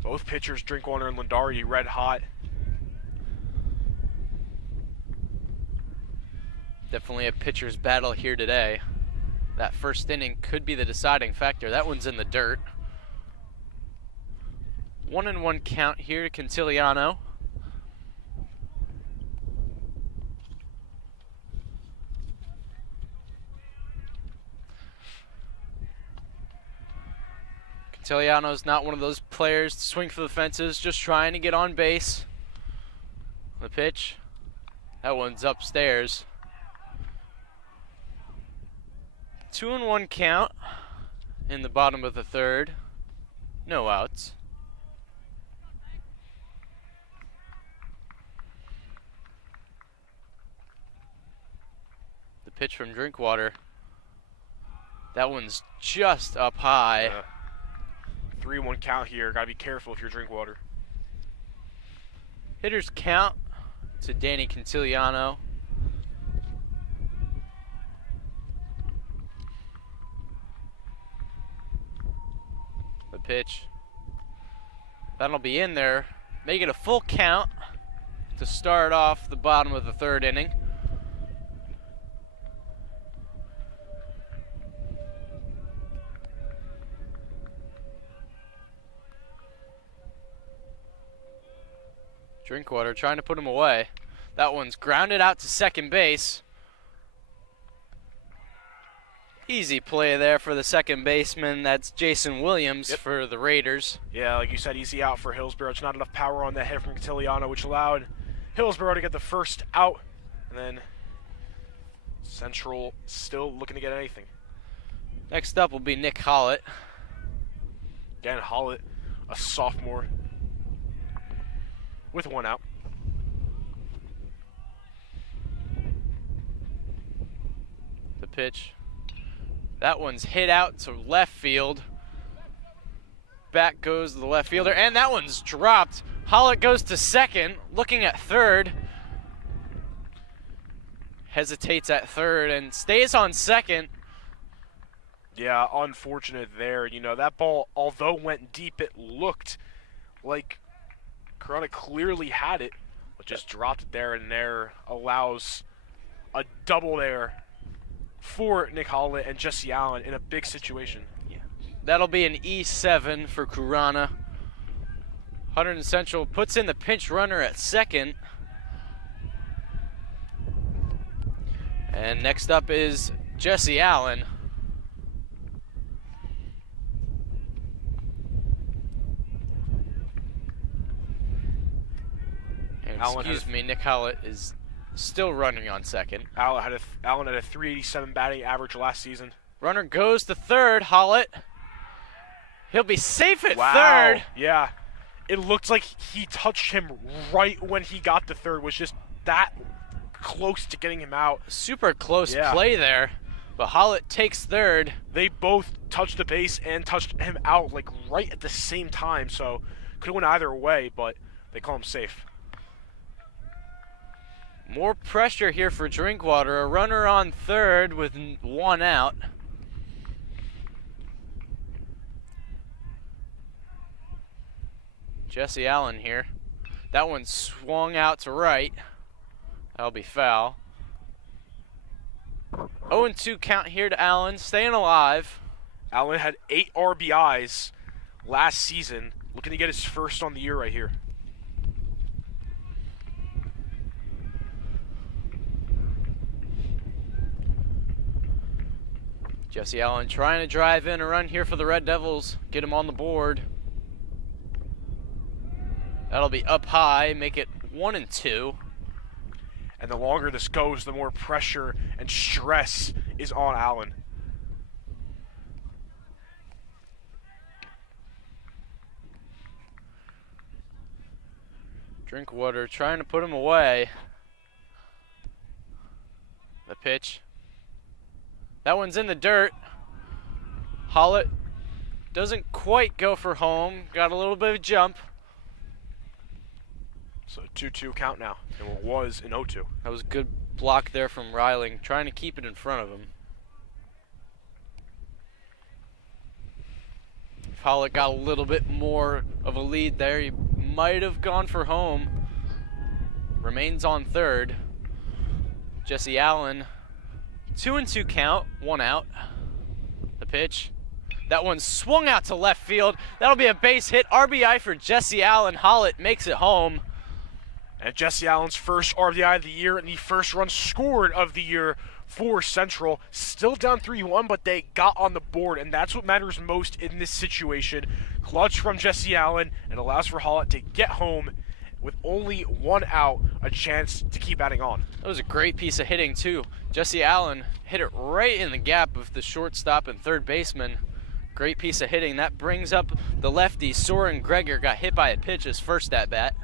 Both pitchers, Drinkwater and Lundari, red hot. Definitely a pitcher's battle here today. That first inning could be the deciding factor. That one's in the dirt. 1-1 count here to Cantiliano. Cantiliano's not one of those players to swing for the fences, just trying to get on base. The pitch, that one's upstairs. 2-1 count in the bottom of the third. No outs. The pitch from Drinkwater. That one's just up high. 3-1 count here. Got to be careful if you're Drinkwater. Hitters count to Danny Cantiliano. The pitch. That'll be in there. Make it a full count to start off the bottom of the third inning. Drinkwater trying to put him away. That one's grounded out to second base. Easy play there for the second baseman. That's Jason Williams for the Raiders. Yeah, like you said, easy out for Hillsborough. It's not enough power on that hit from Catiliano, which allowed Hillsborough to get the first out. And then Central still looking to get anything. Next up will be Nick Hollett. Again, Hollett, a sophomore, with one out. The pitch. That one's hit out to left field. Back goes the left fielder, and that one's dropped. Hollett goes to second, looking at third. Hesitates at third and stays on second. Yeah, unfortunate there. You know, that ball, although went deep, it looked like Corona clearly had it, but just dropped it there, and there allows a double there for Nick Hollett and Jesse Allen in a big situation. Yeah. That'll be an E7 for Corona. Hunterdon Central puts in the pinch runner at second. And next up is Jesse Allen. And excuse me, Nick Hollett is still running on second. Allen had a 387 batting average last season. Runner goes to third. Hollett. He'll be safe at Wow. third. Yeah. It looked like he touched him right when he got to third. Was just that close to getting him out. Super close play there. But Hollett takes third. They both touched the base and touched him out like right at the same time. So could have went either way, but they call him safe. More pressure here for Drinkwater. A runner on third with one out. Jesse Allen here. That one swung out to right. That'll be foul. 0-2 count here to Allen, staying alive. Allen had 8 RBIs last season, looking to get his first on the year right here. Jesse Allen trying to drive in a run here for the Red Devils, get him on the board. That'll be up high, make it 1-2. And the longer this goes, the more pressure and stress is on Allen. Drinkwater trying to put him away. The pitch. That one's in the dirt. Hollett doesn't quite go for home. Got a little bit of a jump. So 2-2 count now, and it was an 0-2. That was a good block there from Reiling, trying to keep it in front of him. If Hollett got a little bit more of a lead there, he might have gone for home. Remains on third. Jesse Allen, 2-2 count, one out. The pitch. That one swung out to left field. That'll be a base hit. RBI for Jesse Allen. Hollett makes it home. And Jesse Allen's first RBI of the year and the first run scored of the year for Central. Still down 3-1, but they got on the board, and that's what matters most in this situation. Clutch from Jesse Allen and allows for Hollett to get home with only one out, a chance to keep adding on. That was a great piece of hitting, too. Jesse Allen hit it right in the gap of the shortstop and third baseman. Great piece of hitting. That brings up the lefty. Soren Greger got hit by a pitch his first at-bat.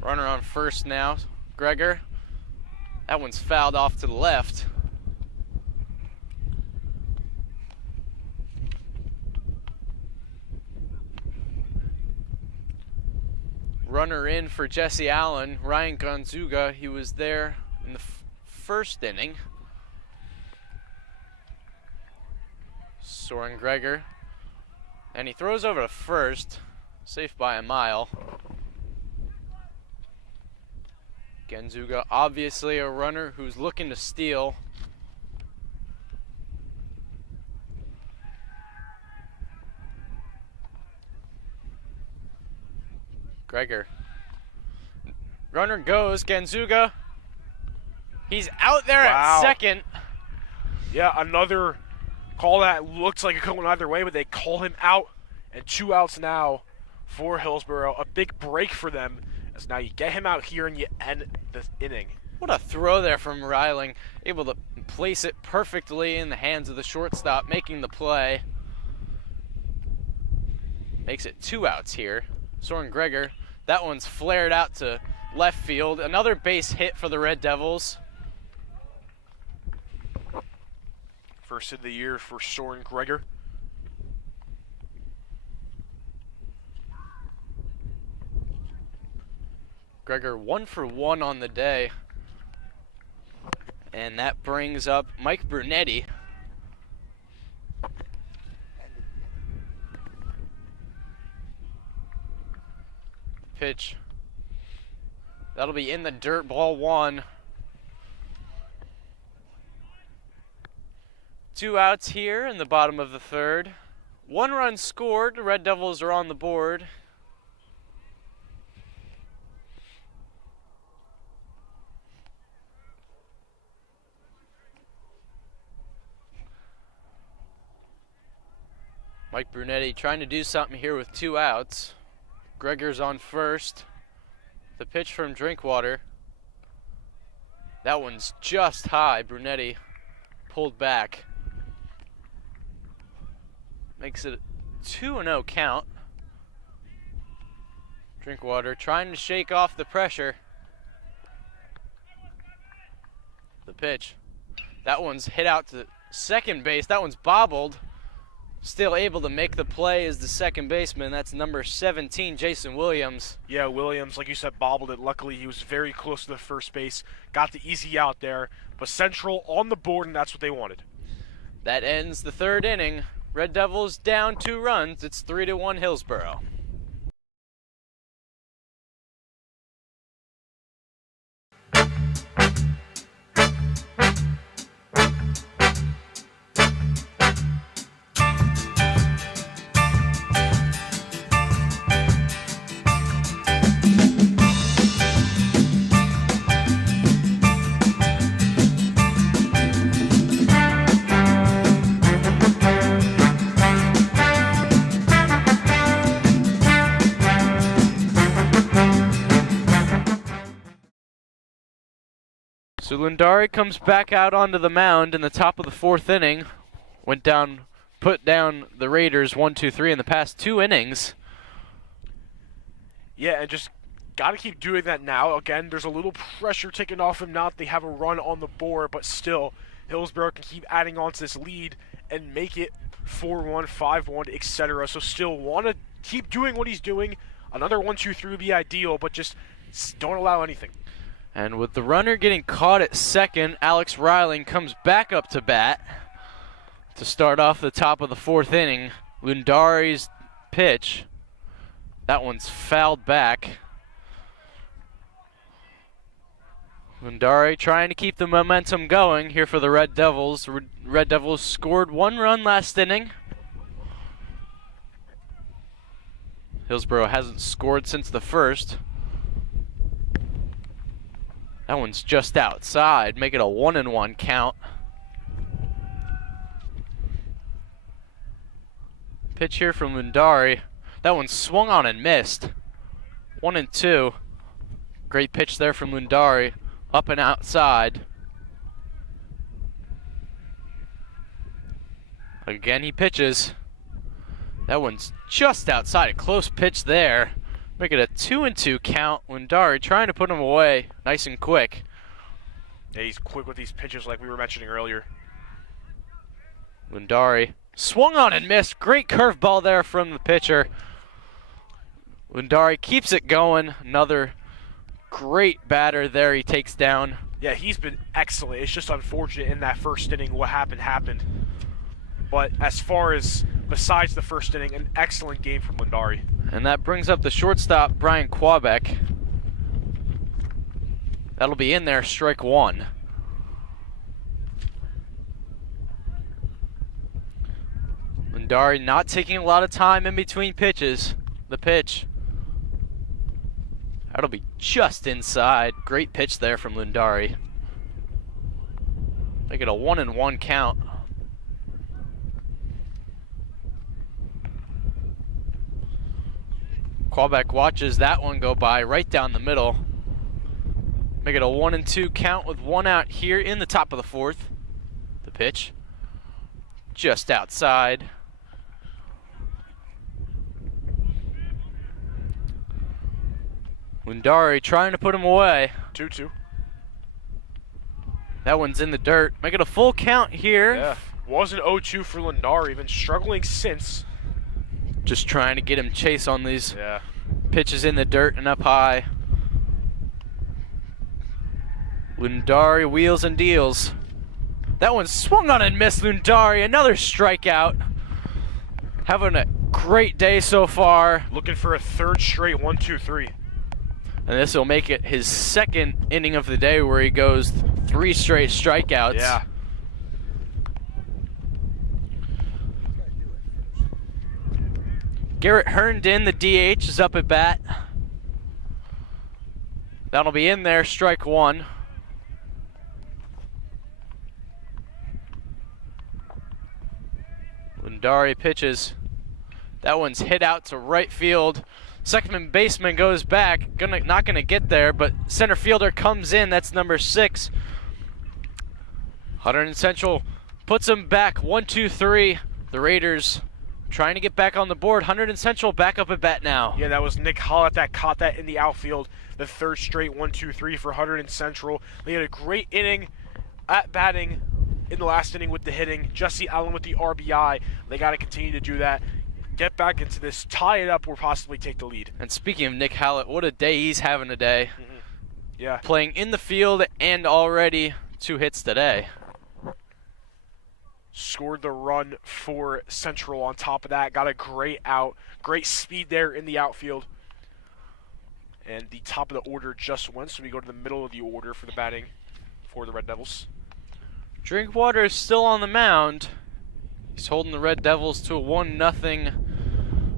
Runner on first now. Greger. That one's fouled off to the left. Runner in for Jesse Allen. Ryan Gonzuga, he was there in the first inning. Soren Gregor. And he throws over to first, safe by a mile. Genzuga, obviously a runner who's looking to steal. Gregor. Runner goes, Genzuga. He's out there Wow. at second. Yeah, another call that looks like it's going either way, but they call him out. And 2 outs now for Hillsborough. A big break for them, as now you get him out here and you end the inning. What a throw there from Reiling. Able to place it perfectly in the hands of the shortstop, making the play. Makes it 2 outs here. Soren Gregor, that one's flared out to left field. Another base hit for the Red Devils. First of the year for Soren Gregor. Gregor 1 for 1 on the day. And that brings up Mike Brunetti. Pitch. That'll be in the dirt, ball 1. 2 outs here in the bottom of the third. 1 run scored. The Red Devils are on the board. Mike Brunetti trying to do something here with 2 outs. Gregor's on first. The pitch from Drinkwater. That one's just high. Brunetti pulled back. Makes it a 2-0 count. Drinkwater trying to shake off the pressure. The pitch. That one's hit out to second base. That one's bobbled. Still able to make the play as the second baseman. That's number 17, Jason Williams. Yeah, Williams, like you said, bobbled it. Luckily, he was very close to the first base. Got the easy out there. But Central on the board, and that's what they wanted. That ends the third inning. Red Devils down 2 runs. It's 3-1 Hillsborough. So Lundari comes back out onto the mound in the top of the 4th inning. Put down the Raiders 1-2-3 in the past 2 innings. Yeah, and just got to keep doing that now. Again, there's a little pressure taken off him now that they have a run on the board, but still, Hillsborough can keep adding on to this lead and make it 4-1, 5-1, etc. So still want to keep doing what he's doing. Another 1-2-3 would be ideal, but just don't allow anything. And with the runner getting caught at second, Alex Reiling comes back up to bat to start off the top of the 4th inning. Lundari's pitch. That one's fouled back. Lundari trying to keep the momentum going here for the Red Devils. Red Devils scored 1 run last inning. Hillsborough hasn't scored since the first. That one's just outside, make it a 1-1 count. Pitch here from Lundari. That one swung on and missed. 1-2. Great pitch there from Lundari. Up and outside. Again he pitches. That one's just outside. A close pitch there. Make it a 2-2 count. Lundari trying to put him away nice and quick. Yeah, he's quick with these pitches like we were mentioning earlier. Lundari swung on and missed. Great curveball there from the pitcher. Lundari keeps it going. Another great batter there he takes down. Yeah, he's been excellent. It's just unfortunate in that first inning what happened. But as far as besides the first inning, an excellent game from Lundari. And that brings up the shortstop, Brian Quabeck. That'll be in there, strike one. Lundari not taking a lot of time in between pitches. The pitch. That'll be just inside. Great pitch there from Lundari. Make it a 1-1 count. Quabeck watches that one go by right down the middle. Make it a 1-2 count with one out here in the top of the fourth. The pitch. Just outside. Lundari trying to put him away. 2-2. That one's in the dirt. Make it a full count here. Yeah. Was an 0-2 for Lundari. Been struggling since. Just trying to get him chase on these Yeah. pitches in the dirt and up high. Lundari wheels and deals. That one swung on and missed Lundari. Another strikeout. Having a great day so far. Looking for a third straight 1-2-3. And this will make it his second inning of the day where he goes 3 straight strikeouts. Yeah. Garrett Hunterdon, the DH, is up at bat. That'll be in there, strike one. Lundari pitches. That one's hit out to right field. Second baseman goes back. Not gonna get there, but center fielder comes in. That's number 6. Hunterdon Central puts him back. 1-2-3. The Raiders trying to get back on the board. Hunterdon Central back up at bat now. Yeah, that was Nick Hollett that caught that in the outfield. The third straight 1-2-3 for Hunterdon Central. They had a great inning at batting in the last inning with the hitting. Jesse Allen with the RBI. They got to continue to do that. Get back into this, tie it up, or possibly take the lead. And speaking of Nick Hallett, what a day he's having today. Yeah. Playing in the field and already 2 hits today. Scored the run for Central on top of that. Got a great out. Great speed there in the outfield. And the top of the order just went, so we go to the middle of the order for the batting for the Red Devils. Drinkwater is still on the mound. He's holding the Red Devils to a 1-0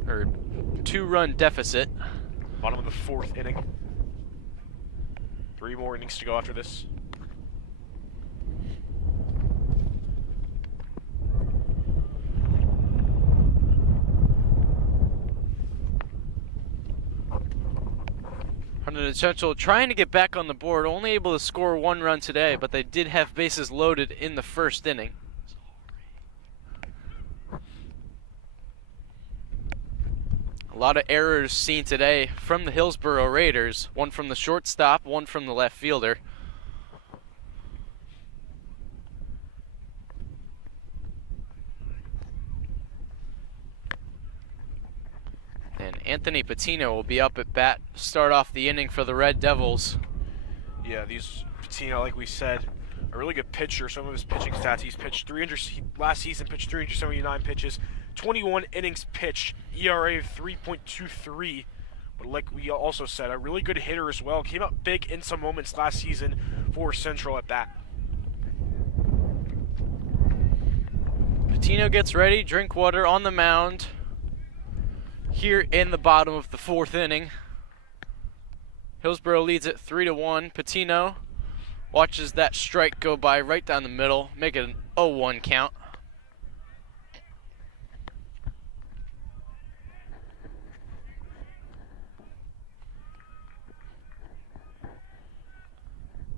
or 2-run deficit. Bottom of the 4th inning. 3 more innings to go after this. Hunterdon Central trying to get back on the board, only able to score 1 run today, but they did have bases loaded in the first inning. A lot of errors seen today from the Hillsborough Raiders. 1 from the shortstop, 1 from the left fielder. And Anthony Patino will be up at bat to start off the inning for the Red Devils. Yeah, Patino, like we said, a really good pitcher. Some of his pitching stats, he's pitched 300, last season pitched 379 pitches, 21 innings pitched, ERA of 3.23. But like we also said, a really good hitter as well. Came up big in some moments last season for Central at bat. Patino gets ready, Drinkwater on the mound here in the bottom of the 4th inning. Hillsborough leads it 3-1. Patino watches that strike go by right down the middle, make it an 0-1 count.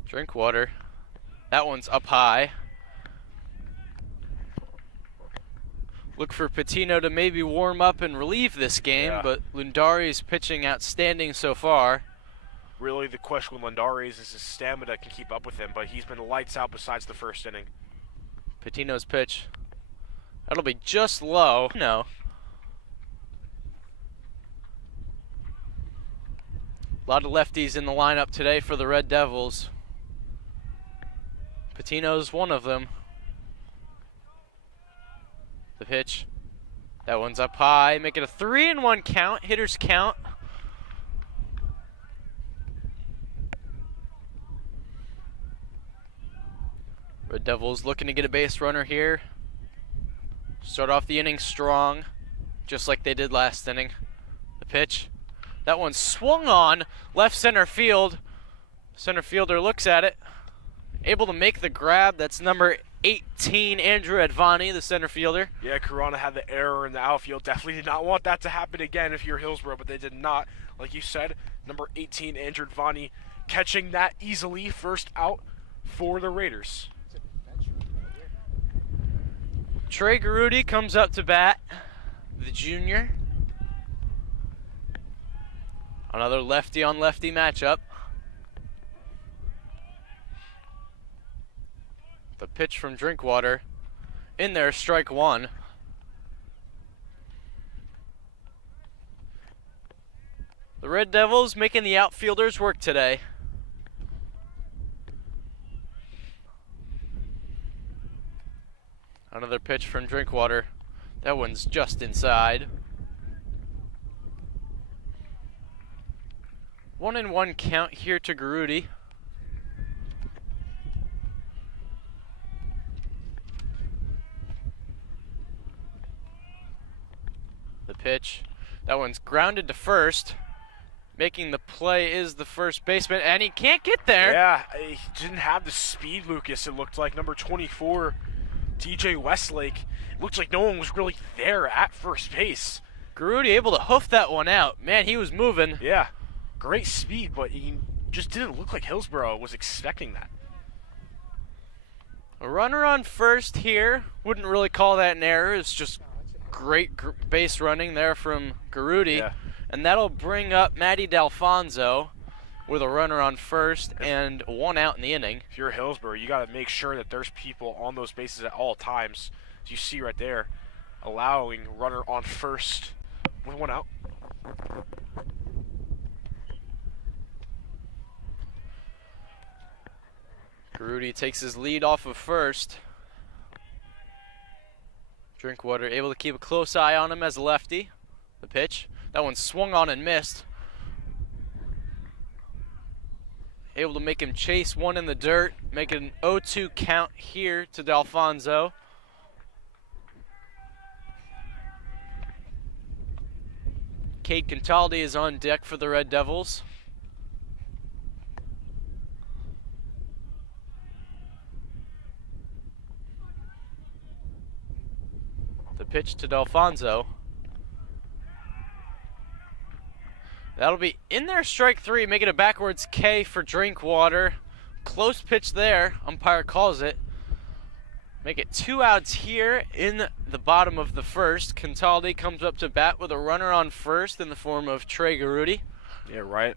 Drinkwater. That one's up high. Look for Patino to maybe warm up and relieve this game, but Lundari's pitching outstanding so far. Really, the question with Lundari is his stamina can keep up with him, but he's been lights out besides the first inning. Patino's pitch. That'll be just low. No. A lot of lefties in the lineup today for the Red Devils. Patino's one of them. The pitch. That one's up high. Make it a 3-1 count. Hitters count. Red Devils looking to get a base runner here. Start off the inning strong, just like they did last inning. The pitch. That one swung on left center field. Center fielder looks at it. Able to make the grab. That's number 18, Andrew Advani, the center fielder. Yeah, Corona had the error in the outfield. Definitely did not want that to happen again if you're Hillsborough, but they did not. Like you said, number 18, Andrew Advani, catching that easily. First out for the Raiders. Trey Garuti comes up to bat, the junior. Another lefty on lefty matchup. The pitch from Drinkwater. In there, strike one. The Red Devils making the outfielders work today. Another pitch from Drinkwater. That one's just inside. 1-1 count here to Garuti. The pitch. That one's grounded to first. Making the play is the first baseman, and he can't get there. Yeah, he didn't have the speed, Lucas, it looked like. Number 24, DJ Westlake. It looked like no one was really there at first base. Garuti able to hoof that one out. Man, he was moving. Yeah, great speed, but he just didn't look like Hillsborough was expecting that. A runner on first here. Wouldn't really call that an error. It's just great base running there from Garuti. Yeah. And that'll bring up Matty D'Alfonso with a runner on first and one out in the inning. If you're Hillsborough, you got to make sure that there's people on those bases at all times. As you see right there, allowing runner on first with one out. Garuti takes his lead off of first. Drinkwater able to keep a close eye on him as a lefty. The pitch. That one swung on and missed. Able to make him chase one in the dirt. Make an 0-2 count here to D'Alfonso. Cade Contaldi is on deck for the Red Devils. The pitch to D'Alfonso. That'll be in there, strike three, making a backwards K for Drinkwater. Close pitch there, umpire calls it. Make it 2 outs here in the bottom of the first. Contaldi comes up to bat with a runner on first in the form of Trey Garuti. Yeah, right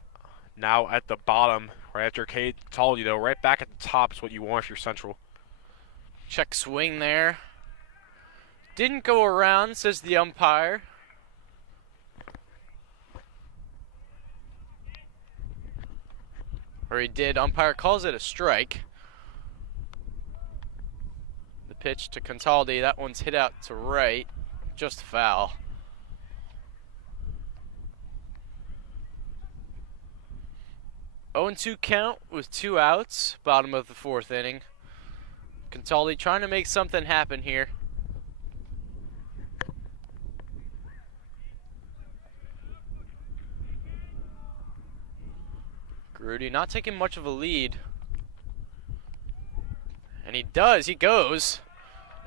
now at the bottom, right after Cade Contaldi, though, right back at the top is what you want if you're Central. Check swing there. Didn't go around, says the umpire. Or he did. Umpire calls it a strike. The pitch to Contaldi. That one's hit out to right. Just foul. Oh and 2 count with 2 outs. Bottom of the fourth inning. Contaldi trying to make something happen here. Garuti not taking much of a lead. And he does, he goes.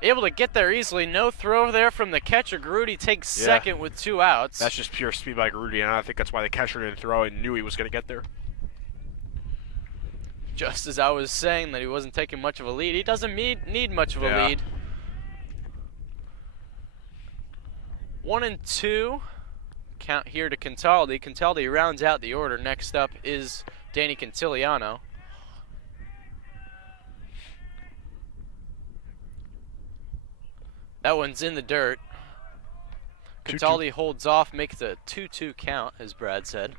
Able to get there easily, no throw there from the catcher. Garuti takes second with 2 outs. That's just pure speed by Garuti, and I think that's why the catcher didn't throw and knew he was going to get there. Just as I was saying that he wasn't taking much of a lead, he doesn't need much of a lead. 1 and 2. Count here to Contaldi. Contaldi rounds out the order. Next up is Danny Cantiliano. That one's in the dirt. Contaldi holds off, makes a 2-2 count, as Brad said.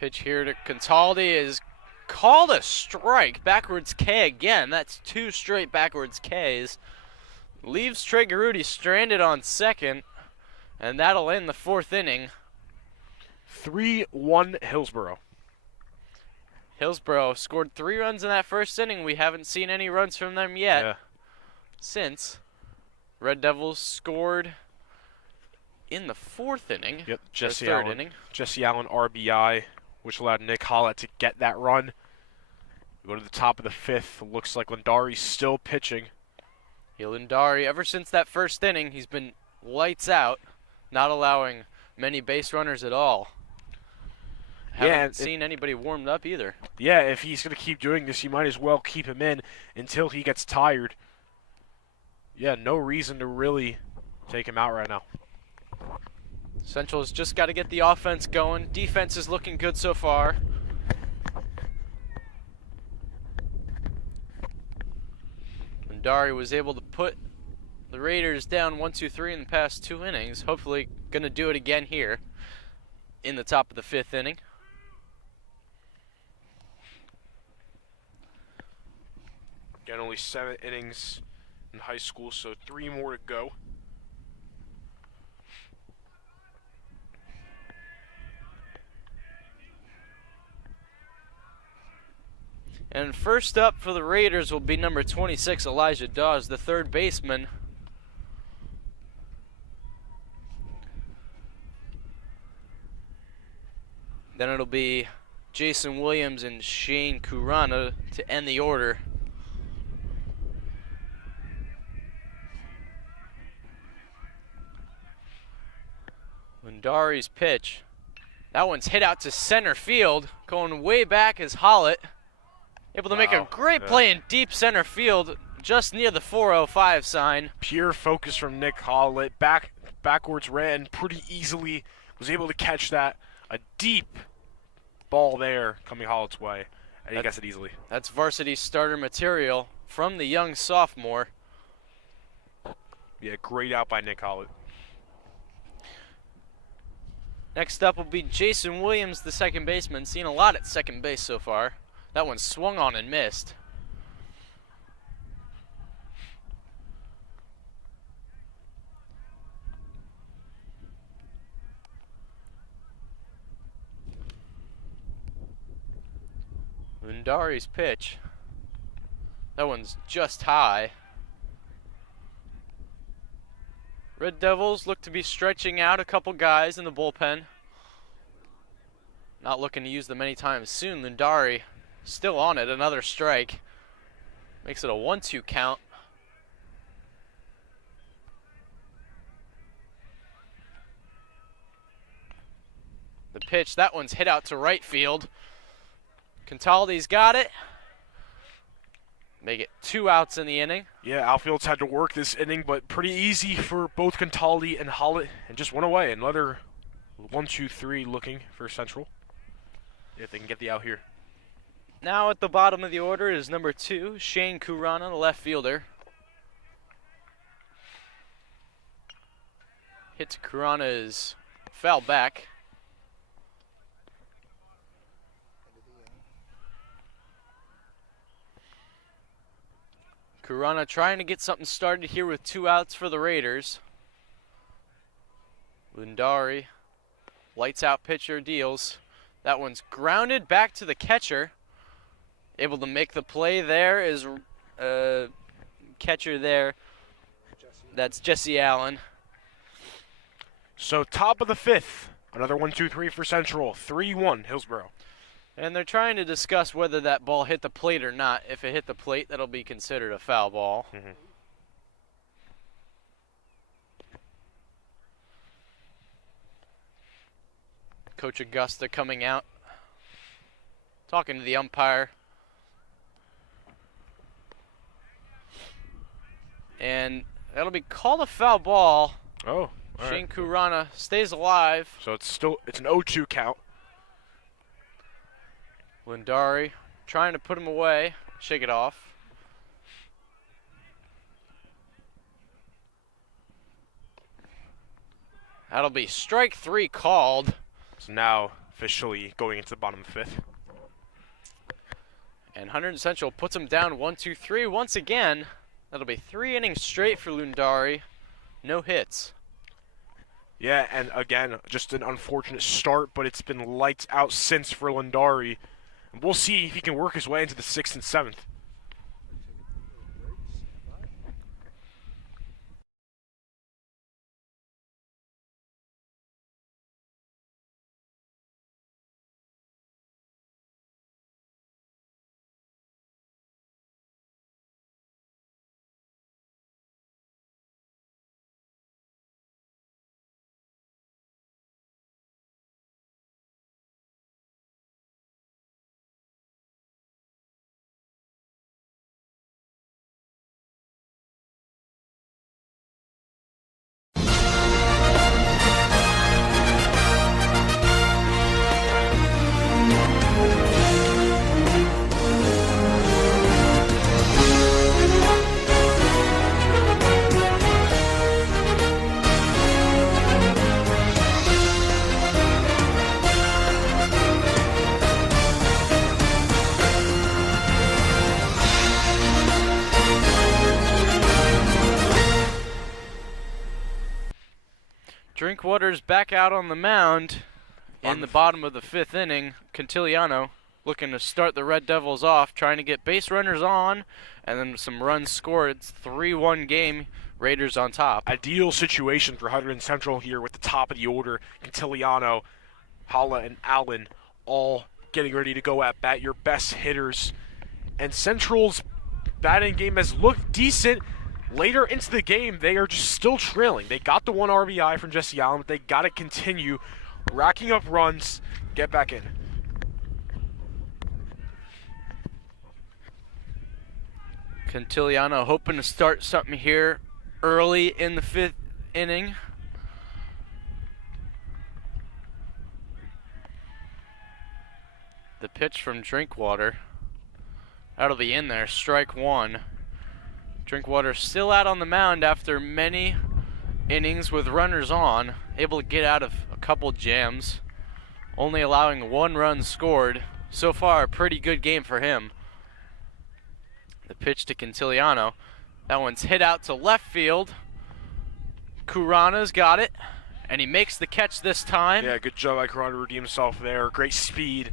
Pitch here to Contaldi is called a strike. Backwards K again. That's 2 straight backwards Ks. Leaves Trey Garuti stranded on second, and that'll end the 4th inning. 3-1 Hillsborough. Hillsborough scored 3 runs in that 1st inning. We haven't seen any runs from them yet. Yeah. Since Red Devils scored in the 4th inning. Yep, Jesse 3rd Allen. inning. Jesse Allen RBI, which allowed Nick Hollett to get that run. We go to the top of the 5th. Looks like Lindari's still pitching. Lindari, ever since that 1st inning, he's been lights out, not allowing many base runners at all. Haven't seen anybody warmed up either. Yeah, if he's going to keep doing this, you might as well keep him in until he gets tired. Yeah, no reason to really take him out right now. Central's just got to get the offense going. Defense is looking good so far. Lindari was able to put the Raiders down 1-2-3 in the past 2 innings. Hopefully going to do it again here in the top of the 5th inning. Again, only 7 innings in high school, so 3 more to go. And first up for the Raiders will be number 26, Elijah Dawes, the 3rd baseman. Then it'll be Jason Williams and Shane Kurana to end the order. Lindari's pitch. That one's hit out to center field. Going way back is Hollett. Able to make a great play in deep center field, just near the 405 sign. Pure focus from Nick Hollett. Backwards ran pretty easily. Was able to catch that. A deep ball there coming Hollett's way. And he gets it easily. That's varsity starter material from the young sophomore. Yeah, great out by Nick Hollett. Next up will be Jason Williams, the 2nd baseman. Seen a lot at second base so far. That one swung on and missed. Lindari's pitch. That one's just high. Red Devils look to be stretching out a couple guys in the bullpen. Not looking to use them anytime soon. Lindari still on it, another strike. Makes it a 1-2 count. The pitch, that one's hit out to right field. Contaldi's got it. Make it 2 outs in the inning. Yeah, outfield's had to work this inning, but pretty easy for both Contaldi and Hollett, and just went away. Another 1-2-3 looking for Central, if they can get the out here. Now at the bottom of the order is number 2, Shane Kurana, the left fielder. Hit to Kurana is foul back. Kurana trying to get something started here with 2 outs for the Raiders. Lindari, lights out pitcher, deals. That one's grounded back to the catcher. Able to make the play there is catcher there. That's Jesse Allen. So top of the 5th, another 1-2-3 for Central, 3-1 Hillsborough. And they're trying to discuss whether that ball hit the plate or not. If it hit the plate, that'll be considered a foul ball. Mm-hmm. Coach Augusta coming out, talking to the umpire. And that'll be called a foul ball. Oh, all Shane right. Kurana stays alive. So it's an 0-2 count. Lindari trying to put him away, shake it off. That'll be strike 3 called. So now officially going into the bottom of the 5th. And Hunterdon Central puts them down 1-2-3 once again. That'll be 3 innings straight for Lundari. No hits. Yeah, and again, just an unfortunate start, but it's been lights out since for Lundari. And we'll see if he can work his way into the 6th and 7th. Drinkwater's back out on the mound in the bottom of the 5th inning. Cantiliano looking to start the Red Devils off, trying to get base runners on, and then some runs scored. It's 3-1 game. Raiders on top. Ideal situation for Hunterdon Central here with the top of the order. Cantiliano, Hala, and Allen all getting ready to go at bat. Your best hitters. And Central's batting game has looked decent. Later into the game, they are just still trailing. They got the 1 RBI from Jesse Allen, but they got to continue racking up runs, get back in. Cantiliano hoping to start something here early in the 5th inning. The pitch from Drinkwater. That'll be in there, strike 1. Drinkwater still out on the mound after many innings with runners on, able to get out of a couple jams, only allowing 1 run scored. So far, a pretty good game for him. The pitch to Cantiliano. That one's hit out to left field. Kurana's got it, and he makes the catch this time. Yeah, good job by Kurana to redeem himself there. Great speed,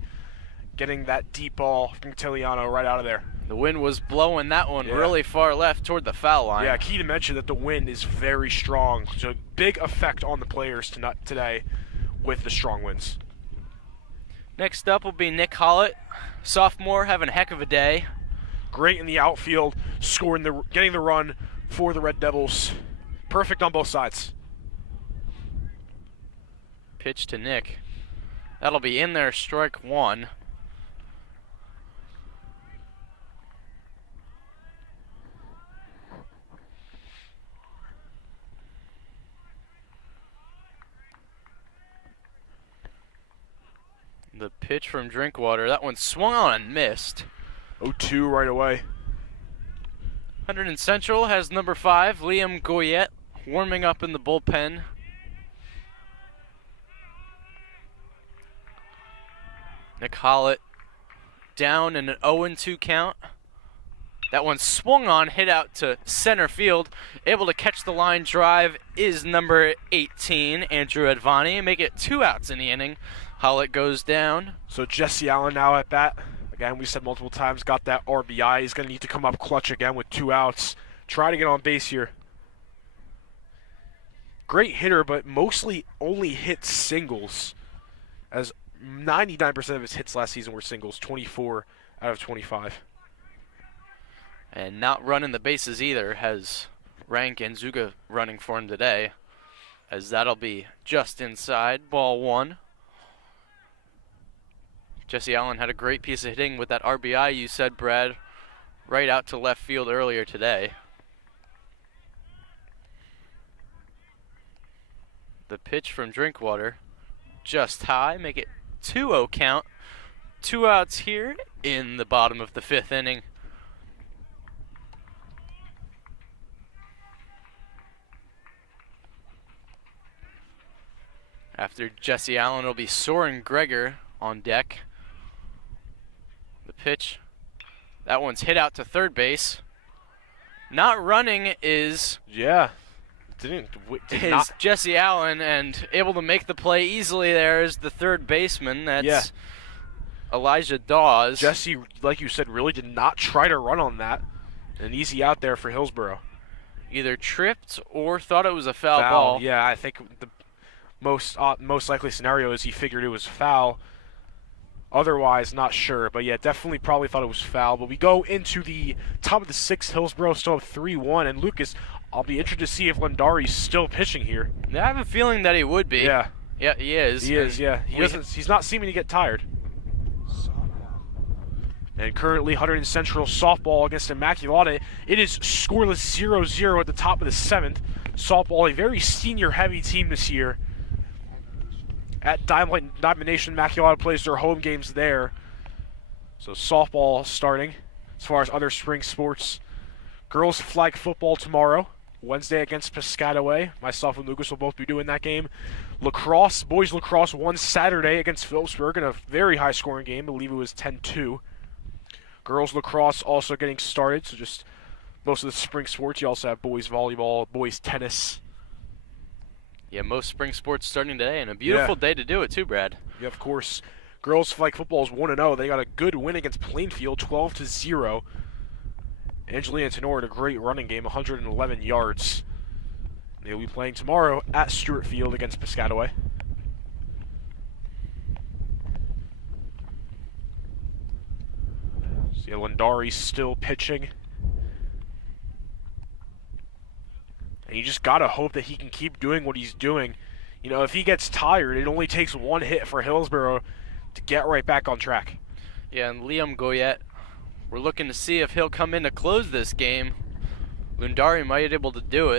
getting that deep ball from Cantiliano right out of there. The wind was blowing that one really far left toward the foul line. Yeah, key to mention that the wind is very strong. So big effect on the players today with the strong winds. Next up will be Nick Hollett, sophomore, having a heck of a day. Great in the outfield, getting the run for the Red Devils. Perfect on both sides. Pitch to Nick. That'll be in there, strike 1. The pitch from Drinkwater. That one swung on and missed. 0-2 right away. Hunterdon Central has number 5, Liam Goyette, warming up in the bullpen. Nick Hollett down in an 0-2 count. That one swung on, hit out to center field. Able to catch the line drive is number 18, Andrew Advani. Make it 2 outs in the inning. Hollett goes down. So Jesse Allen now at bat. Again, we said multiple times, got that RBI. He's going to need to come up clutch again with 2 outs. Try to get on base here. Great hitter, but mostly only hits singles, as 99% of his hits last season were singles, 24 out of 25. And not running the bases either, has Rank and Zuga running for him today, as that'll be just inside, ball 1. Jesse Allen had a great piece of hitting with that RBI you said, Brad, right out to left field earlier today. The pitch from Drinkwater, just high, make it 2-0 count. 2 outs here in the bottom of the 5th inning. After Jesse Allen, it'll be Soren Greger on deck. The pitch. That one's hit out to third base. Not running is Jesse Allen, and able to make the play easily there is the third baseman. That's Elijah Dawes. Jesse, like you said, really did not try to run on that. An easy out there for Hillsborough. Either tripped or thought it was a foul ball. Yeah, I think the most likely scenario is he figured it was foul. Otherwise, not sure. But yeah, definitely probably thought it was foul. But we go into the top of the sixth. Hillsborough still up 3-1. And Lucas, I'll be interested to see if Lundari's still pitching here. I have a feeling that he would be. Yeah. Yeah, he is. He is, yeah. He's not seeming to get tired. And currently, Hunterdon Central softball against Immaculata. It is scoreless 0-0 at the top of the seventh. Softball, a very senior-heavy team this year. At Diamond Nation, Immaculata plays their home games there. So softball starting. As far as other spring sports, girls flag football tomorrow. Wednesday against Piscataway. Myself and Lucas will both be doing that game. Lacrosse, boys lacrosse won Saturday against Phillipsburg in a very high-scoring game. I believe it was 10-2. Girls lacrosse also getting started, so just most of the spring sports. You also have boys volleyball, boys tennis. Yeah, most spring sports starting today, and a beautiful day to do it too, Brad. Yeah, of course. Girls flag football is 1-0. They got a good win against Plainfield, 12-0. Angelina Tenor had a great running game, 111 yards. They'll be playing tomorrow at Stewart Field against Piscataway. See, Lundari still pitching. And you just got to hope that he can keep doing what he's doing. You know, if he gets tired, it only takes one hit for Hillsborough to get right back on track. Yeah, and Liam Goyette, we're looking to see if he'll come in to close this game. Lundari might be able to do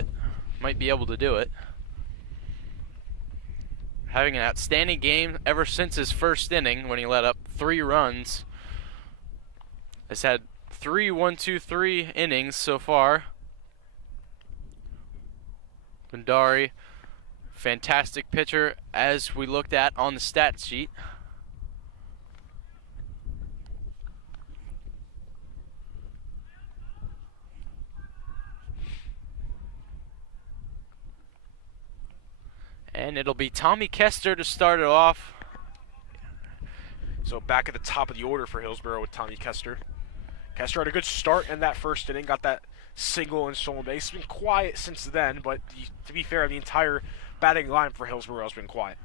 it. Having an outstanding game ever since his first inning when he let up 3 runs. Has had 3 1-2-3 innings so far. Lundari, fantastic pitcher as we looked at on the stat sheet. And it'll be Tommy Kester to start it off. So back at the top of the order for Hillsborough with Tommy Kester. Kester had a good start in that first inning, got that single and stolen base. It's been quiet since then, but to be fair, the entire batting line for Hillsborough has been quiet.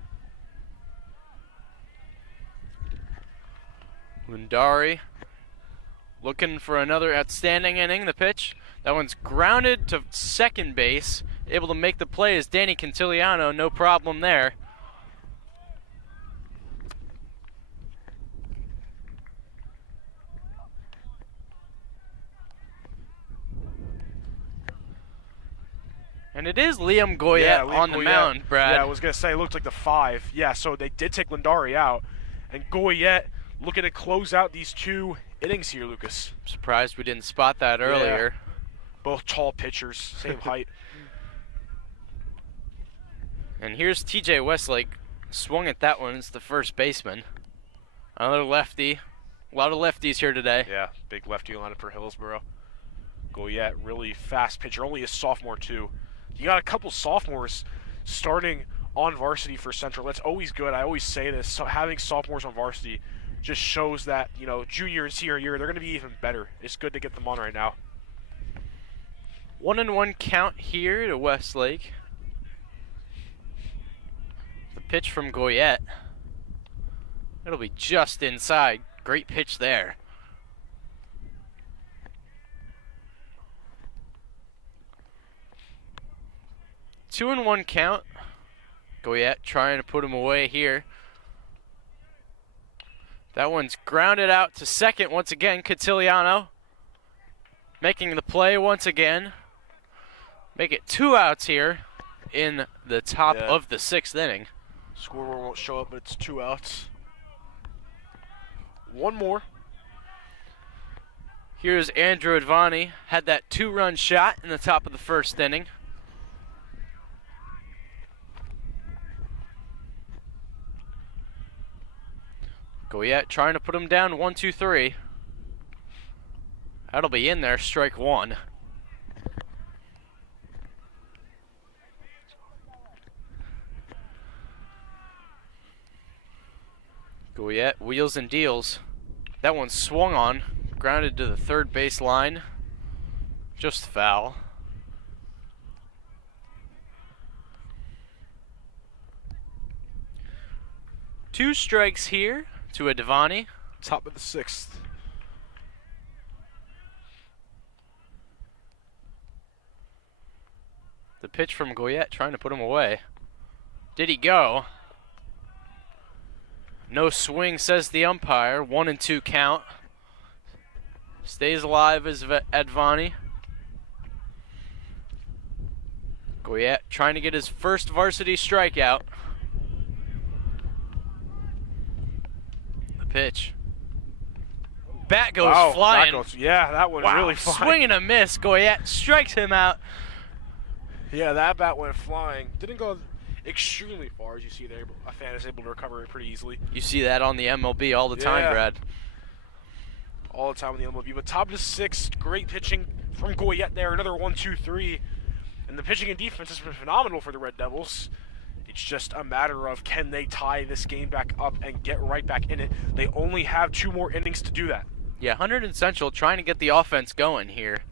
Lundari looking for another outstanding inning. The pitch, that one's grounded to second base. Able to make the play is Danny Cantiliano, no problem there. And it is Liam Goyette on the mound, Brad. Yeah, I was going to say, it looked like the 5. Yeah, so they did take Lundari out. And Goyette looking to close out these 2 innings here, Lucas. I'm surprised we didn't spot that earlier. Yeah. Both tall pitchers, same height. And here's TJ Westlake. Swung at that one. It's the first baseman. Another lefty. A lot of lefties here today. Yeah, big lefty lineup for Hillsborough. Goyette, really fast pitcher. Only a sophomore, too. You got a couple sophomores starting on varsity for Central. That's always good. I always say this. So having sophomores on varsity just shows that, you know, junior and senior year, they're going to be even better. It's good to get them on right now. 1-1 count here to Westlake. The pitch from Goyette. It'll be just inside. Great pitch there. 2-1 count. Goyette trying to put him away here. That one's grounded out to second once again. Cantiliano making the play once again. Make it 2 outs here in the top of the 6th inning. Scoreboard won't show up, but it's 2 outs. 1 more. Here's Andrew Advani. Had that 2-run shot in the top of the 1st inning. Goyette trying to put him down 1-2-3. That'll be in there, strike one. Goyette wheels and deals. That one swung on, grounded to the third base line. Just foul. Two strikes here to Advani. Top of the 6th. The pitch from Goyette trying to put him away. Did he go? No swing, says the umpire. 1-2 count. Stays alive as Advani. Goyette trying to get his first varsity strikeout. The pitch. Bat goes flying. Yeah, that one really flying. Swing and a miss. Goyette strikes him out. Yeah, that bat went flying. Didn't go extremely far, as you see there. A fan is able to recover it pretty easily. You see that on the MLB all the time, Brad. All the time on the MLB. But top of the 6th, great pitching from Goyette there. Another 1-2-3. And the pitching and defense has been phenomenal for the Red Devils. It's just a matter of can they tie this game back up and get right back in it. They only have 2 more innings to do that. Yeah, Hunterdon Central trying to get the offense going here.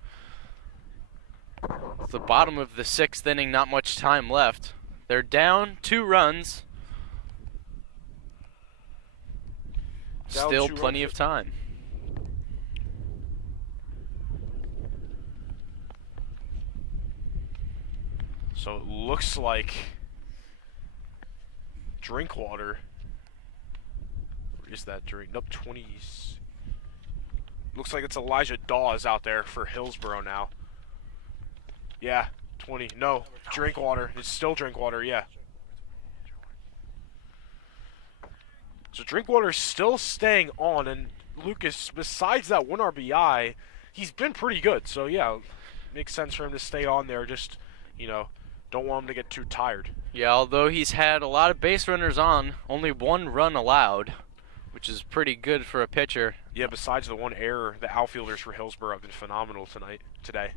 It's the bottom of the 6th inning, not much time left. They're down 2 runs. Still plenty of time. So it looks like Drinkwater. Where is that drink? Nope, 20s. Looks like it's Elijah Dawes out there for Hillsborough now. Yeah, 20. No, Drinkwater. It's still Drinkwater, yeah. So Drinkwater's still staying on, and Lucas, besides that 1 RBI, he's been pretty good. So yeah, makes sense for him to stay on there. Just, you know, don't want him to get too tired. Yeah, although he's had a lot of base runners on, only 1 run allowed, which is pretty good for a pitcher. Yeah, besides the 1 error, the outfielders for Hillsborough have been phenomenal today.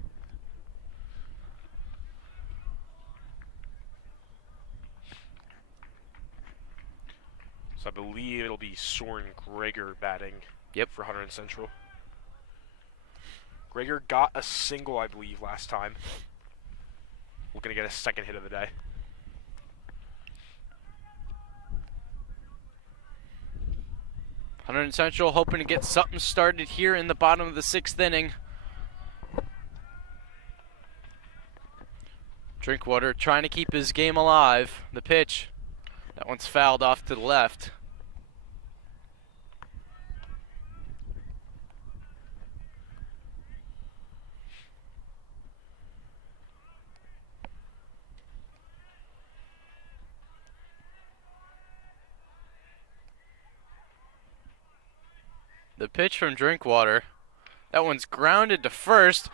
So I believe it'll be Soren Greger batting. Yep. For Hunterdon Central. Greger got a single, I believe, last time. Looking to get a second hit of the day. Hunterdon Central hoping to get something started here in the bottom of the 6th inning. Drinkwater trying to keep his game alive. The pitch. That one's fouled off to the left. The pitch from Drinkwater. That one's grounded to first.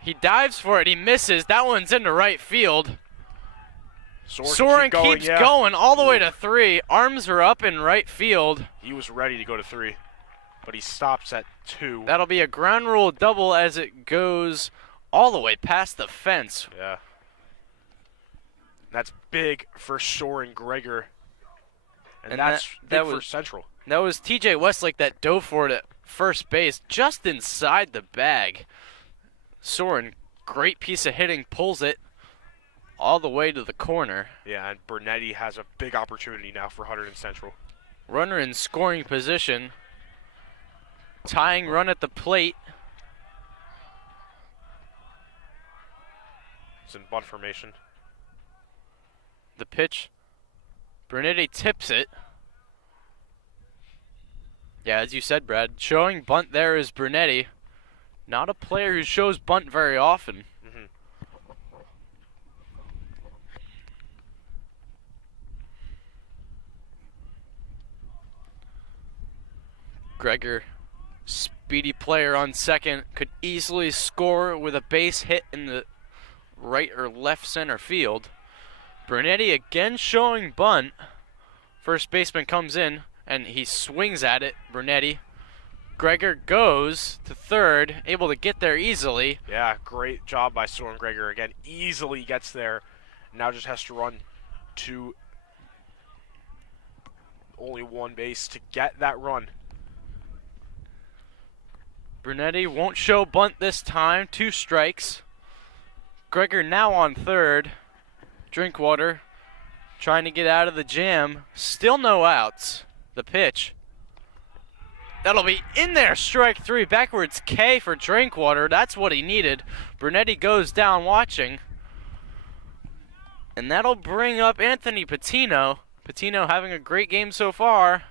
He dives for it. He misses. That one's into right field. Soren keeps going all the way to 3. Arms are up in right field. He was ready to go to 3, but he stops at 2. That'll be a ground rule double as it goes all the way past the fence. Yeah. That's big for Soren Greger. And that's big for Central. That was TJ Westlake that dove for it at first base, just inside the bag. Soren, great piece of hitting, pulls it all the way to the corner. Yeah, and Bernetti has a big opportunity now for Hunterdon Central. Runner in scoring position. Tying run at the plate. It's in bunt formation. The pitch. Bernetti tips it. Yeah, as you said, Brad, showing bunt there is Bernetti. Not a player who shows bunt very often. Greger, speedy player on second, could easily score with a base hit in the right or left center field. Bernetti again showing bunt. First baseman comes in. and he swings at it, Brunetti. Gregor goes to third, able to get there easily. Yeah, great job by Soren Gregor. Again, easily gets there. Now just has to run to only one base to get that run. Brunetti won't show bunt this time. 2 strikes. Gregor now on third. Drinkwater trying to get out of the jam. Still no outs. The pitch. That'll be in there. Strike 3. Backwards K for Drinkwater. That's what he needed. Brunetti goes down watching. And that'll bring up Anthony Patino. Patino having a great game so far.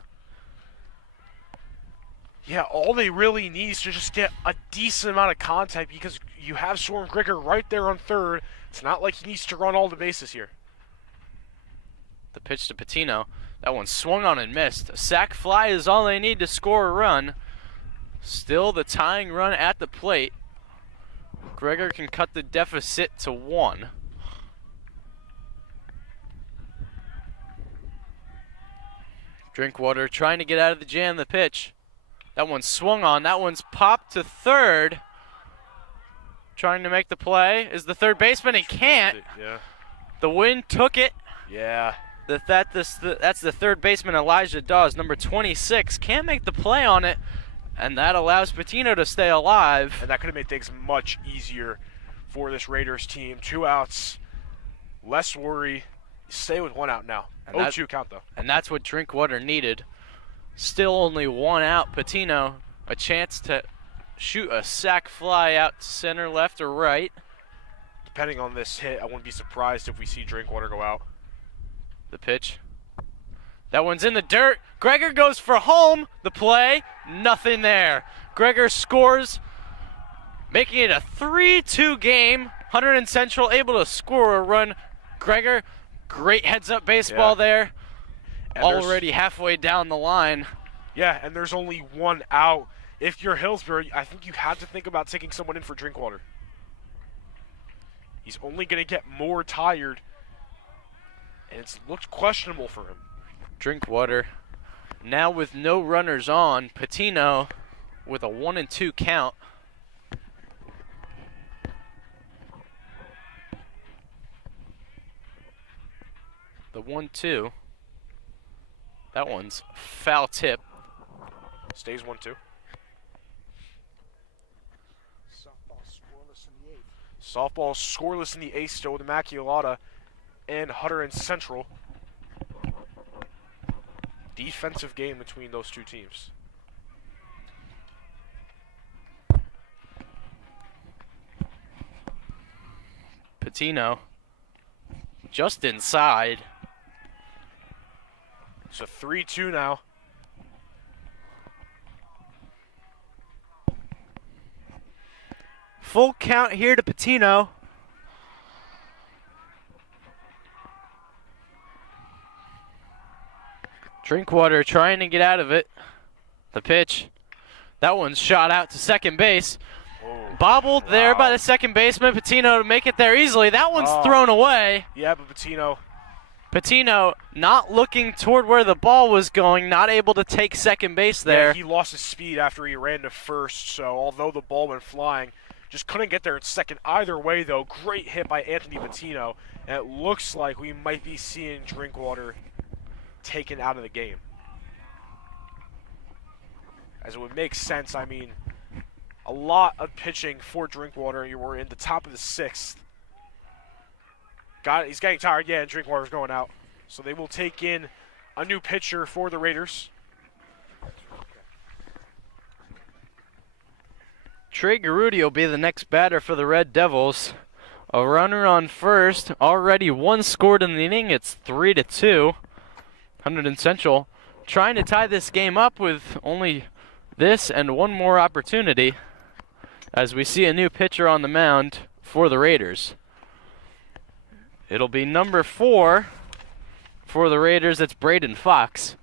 Yeah, all they really need is to just get a decent amount of contact because you have Soren Gregor right there on third. It's not like he needs to run all the bases here. The pitch to Patino. That one swung on and missed. A sac fly is all they need to score a run. Still the tying run at the plate. Gregor can cut the deficit to 1. Drinkwater trying to get out of the jam. The pitch. That one's swung on. That one's popped to third. Trying to make the play. Is the third baseman? He can't. Yeah. The wind took it. Yeah. That's the third baseman, Elijah Dawes, number 26. Can't make the play on it, and that allows Patino to stay alive. And that could have made things much easier for this Raiders team. 2 outs, less worry. Stay with 1 out now. 0-2 count, though. And that's what Drinkwater needed. Still only 1 out. Patino, a chance to shoot a sac fly out to center, left, or right. Depending on this hit, I wouldn't be surprised if we see Drinkwater go out. The pitch. That one's in the dirt. Gregor goes for home. The play, nothing there. Gregor scores, making it a 3-2 game. Hunterdon Central able to score a run. Gregor, great heads-up baseball there. And Already halfway down the line. Yeah, and there's only 1 out. If you're Hillsborough, I think you have to think about taking someone in for Drinkwater. He's only going to get more tired, and it's looked questionable for him. Drinkwater now with no runners on. Patino with a 1-2 count. The 1-2. That one's foul tip. Stays 1-2. Softball scoreless in the 8th, still with Immaculata and Hunterdon Central. Defensive game between those two teams. Patino just inside. So 3-2 now. Full count here to Patino. Drinkwater trying to get out of it. The pitch. That one's shot out to second base. Bobbled there by the second baseman. Patino to make it there easily. That one's thrown away. Yeah, but Patino not looking toward where the ball was going, not able to take second base there. Yeah, he lost his speed after he ran to first, so although the ball went flying, just couldn't get there in second. Either way, though, great hit by Anthony Patino, and it looks like we might be seeing Drinkwater taken out of the game. As it would make sense, I mean, a lot of pitching for Drinkwater. You were in the top of the 6th. He's getting tired, yeah, and Drinkwater's going out. So they will take in a new pitcher for the Raiders. Trey Garudi will be the next batter for the Red Devils. A runner on first. Already 1 scored in the inning. It's 3-2. Hunterdon Central trying to tie this game up with only this and 1 more opportunity as we see a new pitcher on the mound for the Raiders. It'll be number 4 for the Raiders. It's Braden Fox.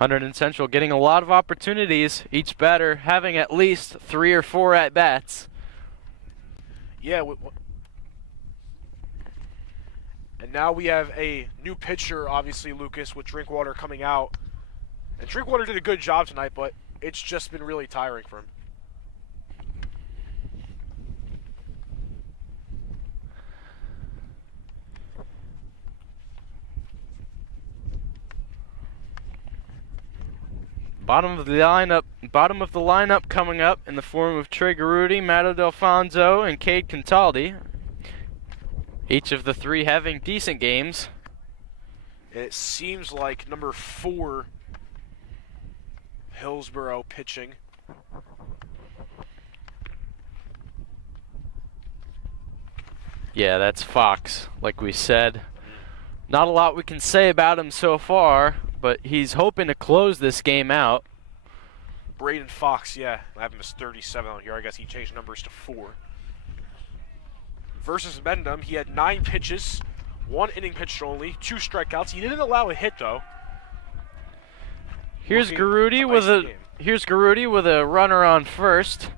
Hunterdon Central getting a lot of opportunities, each batter having at least 3 or 4 at-bats. Yeah, and now we have a new pitcher, obviously, Lucas, with Drinkwater coming out. And Drinkwater did a good job tonight, but it's just been really tiring for him. Bottom of the lineup coming up in the form of Trey Garuti, Mato Delfonso, and Cade Contaldi. Each of the 3 having decent games. And it seems like number 4, Hillsborough, pitching. Yeah, that's Fox, like we said. Not a lot we can say about him so far, but he's hoping to close this game out. Braden Fox, yeah. I have him as 37 on here. I guess he changed numbers to 4. Versus Mendham, he had 9 pitches, 1 inning pitched only, 2 strikeouts. He didn't allow a hit, though. Here's Garuti with a runner on first.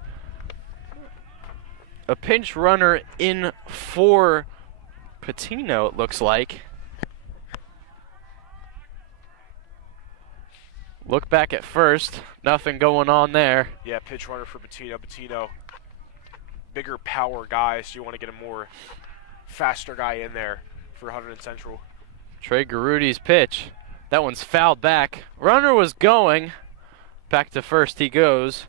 A pinch runner in for Patino, it looks like. Look back at first. Nothing going on there. Yeah, pitch runner for Patino. Patino, bigger power guy, so you want to get a more faster guy in there for Hunterdon Central. Trey Garuti's pitch. That one's fouled back. Runner was going. Back to first he goes.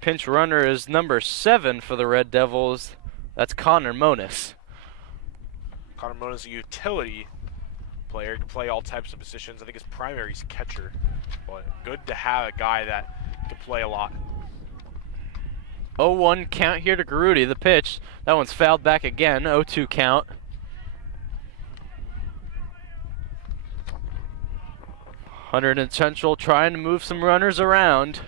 Pinch runner is number 7 for the Red Devils. That's Connor Monis. Connor Monis is a utility player. He can play all types of positions. I think his primary is catcher, but good to have a guy that can play a lot. 0-1 count here to Garuti. The pitch. That one's fouled back again. 0-2 count. Hunterdon Central trying to move some runners around.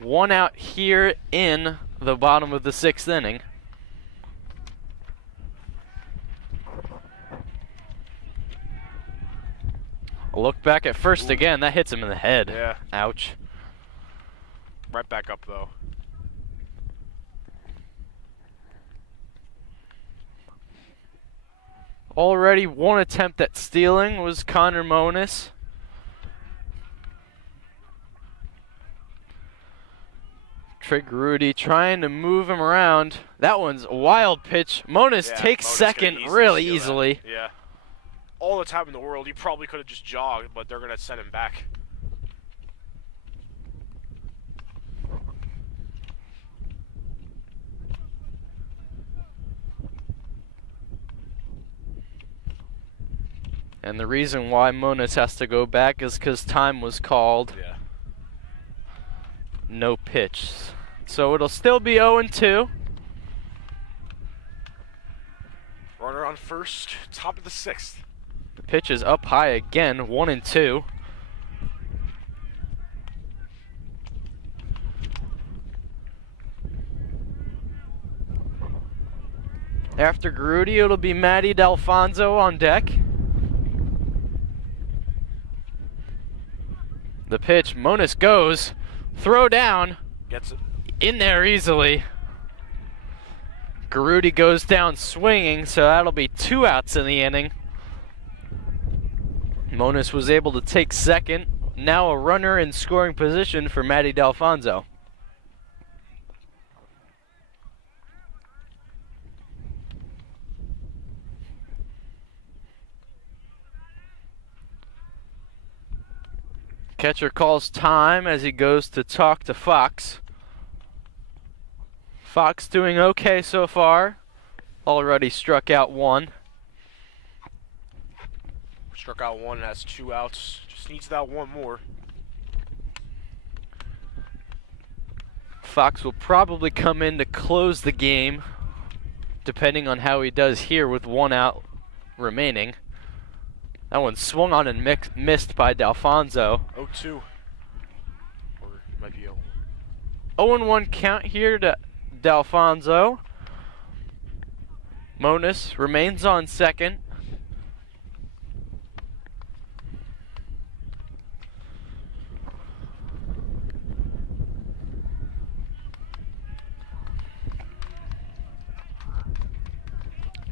1 out here in the bottom of the 6th inning. A look back at first again. That hits him in the head. Yeah. Ouch. Right back up, though. Already 1 attempt at stealing was Connor Monis. Trey Garuti trying to move him around. That one's a wild pitch. Monis takes second really easily. Yeah. All the time in the world, he probably could have just jogged, but they're going to send him back. And the reason why Monis has to go back is because time was called. Yeah. No pitch. So it'll still be 0-2. Runner on first, top of the 6th. The pitch is up high again, 1-2. After Garuti, it'll be Matty D'Alfonso on deck. The pitch, Monis goes. Throw down. Gets it. In there easily. Garuti goes down swinging, so that'll be 2 outs in the inning. Monis was able to take second. Now a runner in scoring position for Matty D'Alfonso. Catcher calls time as he goes to talk to Fox. Fox doing okay so far. Already struck out 1. Struck out 1, has 2 outs. Just needs that 1 more. Fox will probably come in to close the game, depending on how he does here with 1 out remaining. That one swung on and missed by D'Alfonso. 0-2. Or it might be 0-1 count here to D'Alfonso. Monis remains on second.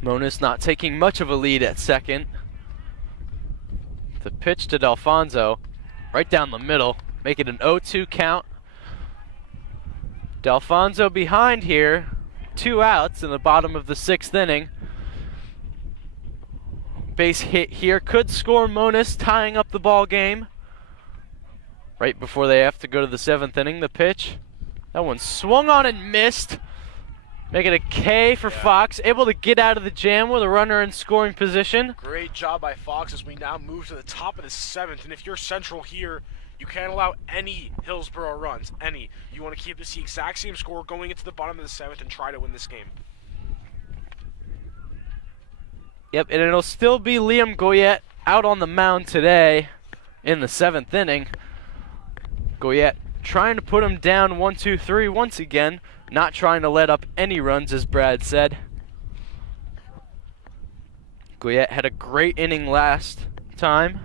Monas not taking much of a lead at second. The pitch to Delfonso, right down the middle, make it an 0-2 count. Delfonso behind here, 2 outs in the bottom of the 6th inning. Base hit here could score Monas, tying up the ball game. Right before they have to go to the 7th inning, the pitch. That one swung on and missed. Make it a K for Fox, able to get out of the jam with a runner in scoring position. Great job by Fox as we now move to the top of the 7th. And if you're Central here, you can't allow any Hillsborough runs, any. You want to keep this the exact same score going into the bottom of the 7th and try to win this game. Yep, and it'll still be Liam Goyette out on the mound today in the 7th inning. Goyette trying to put him down 1-2-3 once again, not trying to let up any runs, as Brad said. Goyette had a great inning last time.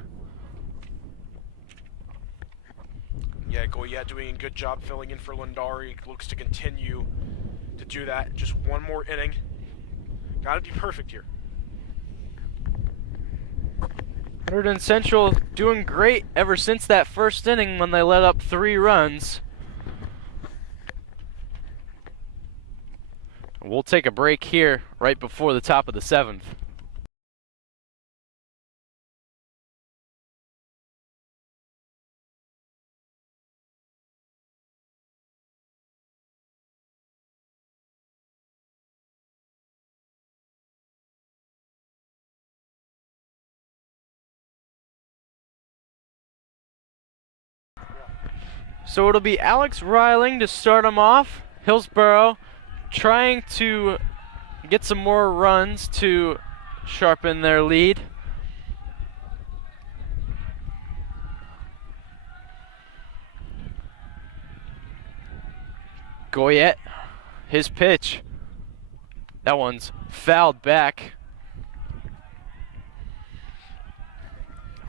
Yeah, Goyette doing a good job filling in for Lindari. Looks to continue to do that. Just one more inning. Gotta be perfect here. Hunterdon Central doing great ever since that first inning when they let up 3 runs. We'll take a break here right before the top of the 7th. So it'll be Alex Reiling to start him off. Hillsborough trying to get some more runs to sharpen their lead. Goyette, his pitch. That one's fouled back.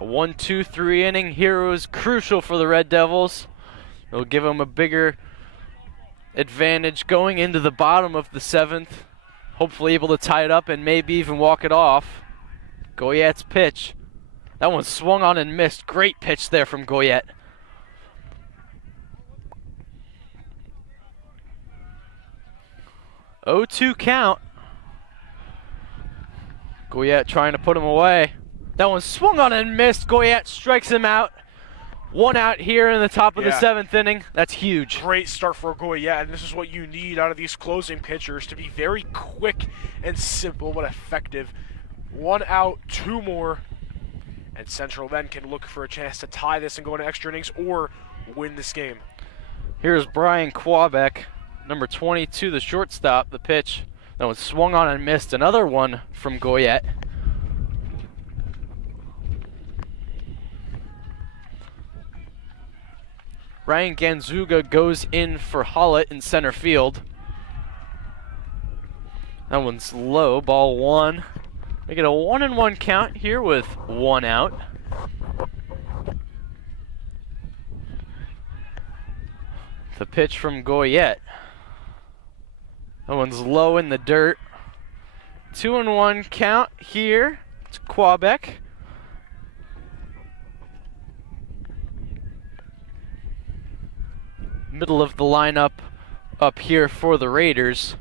A 1-2-3 inning here was crucial for the Red Devils. It'll give them a bigger advantage going into the bottom of the 7th. Hopefully able to tie it up and maybe even walk it off. Goyette's pitch. That one swung on and missed. Great pitch there from Goyette. Oh, 0-2 count. Goyette trying to put him away. That one swung on and missed. Goyette strikes him out. 1 out here in the top of the 7th inning. That's huge. Great start for Goyette, and this is what you need out of these closing pitchers, to be very quick and simple but effective. 1 out, 2 more, and Central then can look for a chance to tie this and go into extra innings or win this game. Here's Brian Quabeck, number 22, the shortstop, the pitch. That one swung on and missed. Another one from Goyette. Ryan Ganzuga goes in for Hollett in center field. That one's low, ball 1. Make it a 1-1 count here with 1 out. The pitch from Goyette. That one's low in the dirt. 2-1 count here. It's Quabeck. Middle of the lineup up here for the Raiders.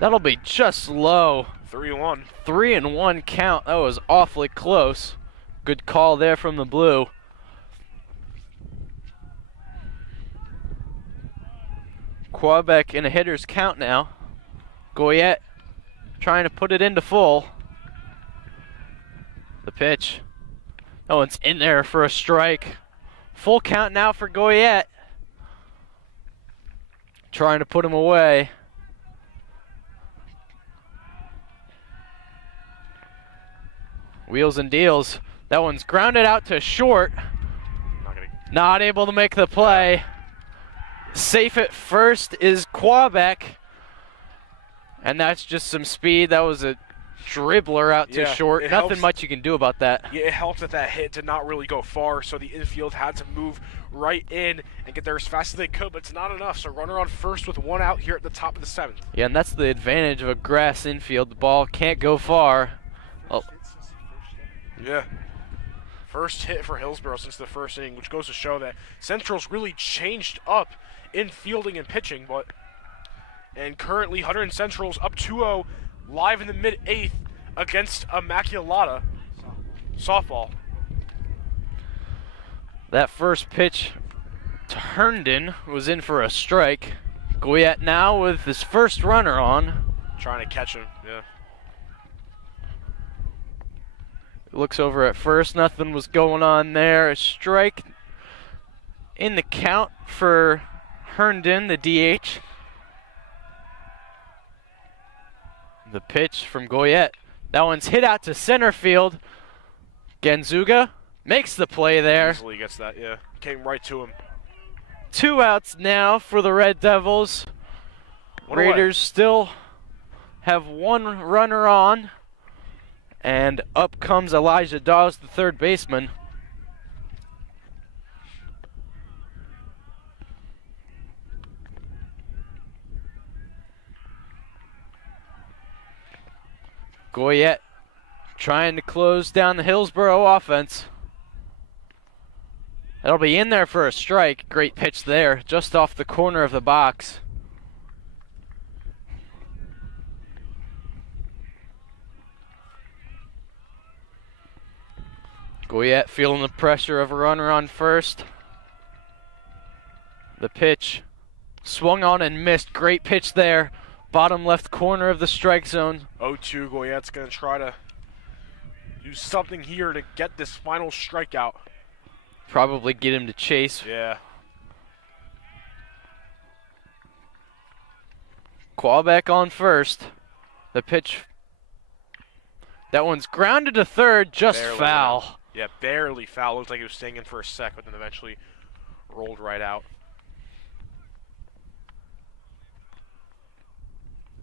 That'll be just low. 3-1. 3-1 count. That was awfully close. Good call there from the blue. Quabeck in a hitter's count now. Goyette trying to put it into full. The pitch. That one's in there for a strike. Full count now for Goyette. Trying to put him away. Wheels and deals. That one's grounded out to short. Not able to make the play. Safe at first is Quabeck. And that's just some speed. That was a dribbler out too Yeah, short. it Nothing helps. much you can do about that. Yeah, it helped that hit did not really go far, so the infield had to move right in and get there as fast as they could, but it's not enough. So runner on first with one out here at the top of the 7th. Yeah, and that's the advantage of a grass infield. The ball can't go far. Oh, Yeah. First hit for Hillsborough since the first inning, which goes to show that Central's really changed up in fielding and pitching, and currently Hunterdon Central's up 2-0 live in the mid-8th against Immaculata softball. that first pitch to Herndon was in for a strike. Goyette now with his first runner on. Trying to catch him, yeah. Looks over at first, nothing was going on there. A strike in the count for Herndon, the DH. The pitch from Goyette. That one's hit out to center field. Genzuga makes the play there. Easily gets that, yeah. Came right to him. 2 outs now for the Red Devils. One away. Raiders still have 1 runner on. And up comes Elijah Dawes, the third baseman. Goyette trying to close down the Hillsborough offense. That'll be in there for a strike. Great pitch there, just off the corner of the box. Goyette feeling the pressure of a runner on first. The pitch swung on and missed. Great pitch there. Bottom left corner of the strike zone. 0-2, Goyette's going to try to do something here to get this final strikeout. Probably get him to chase. Yeah. Qualbeck on first. The pitch. That one's grounded to third, just Barely. foul. Yeah, barely foul. Looked like he was staying in for a sec, but then eventually rolled right out.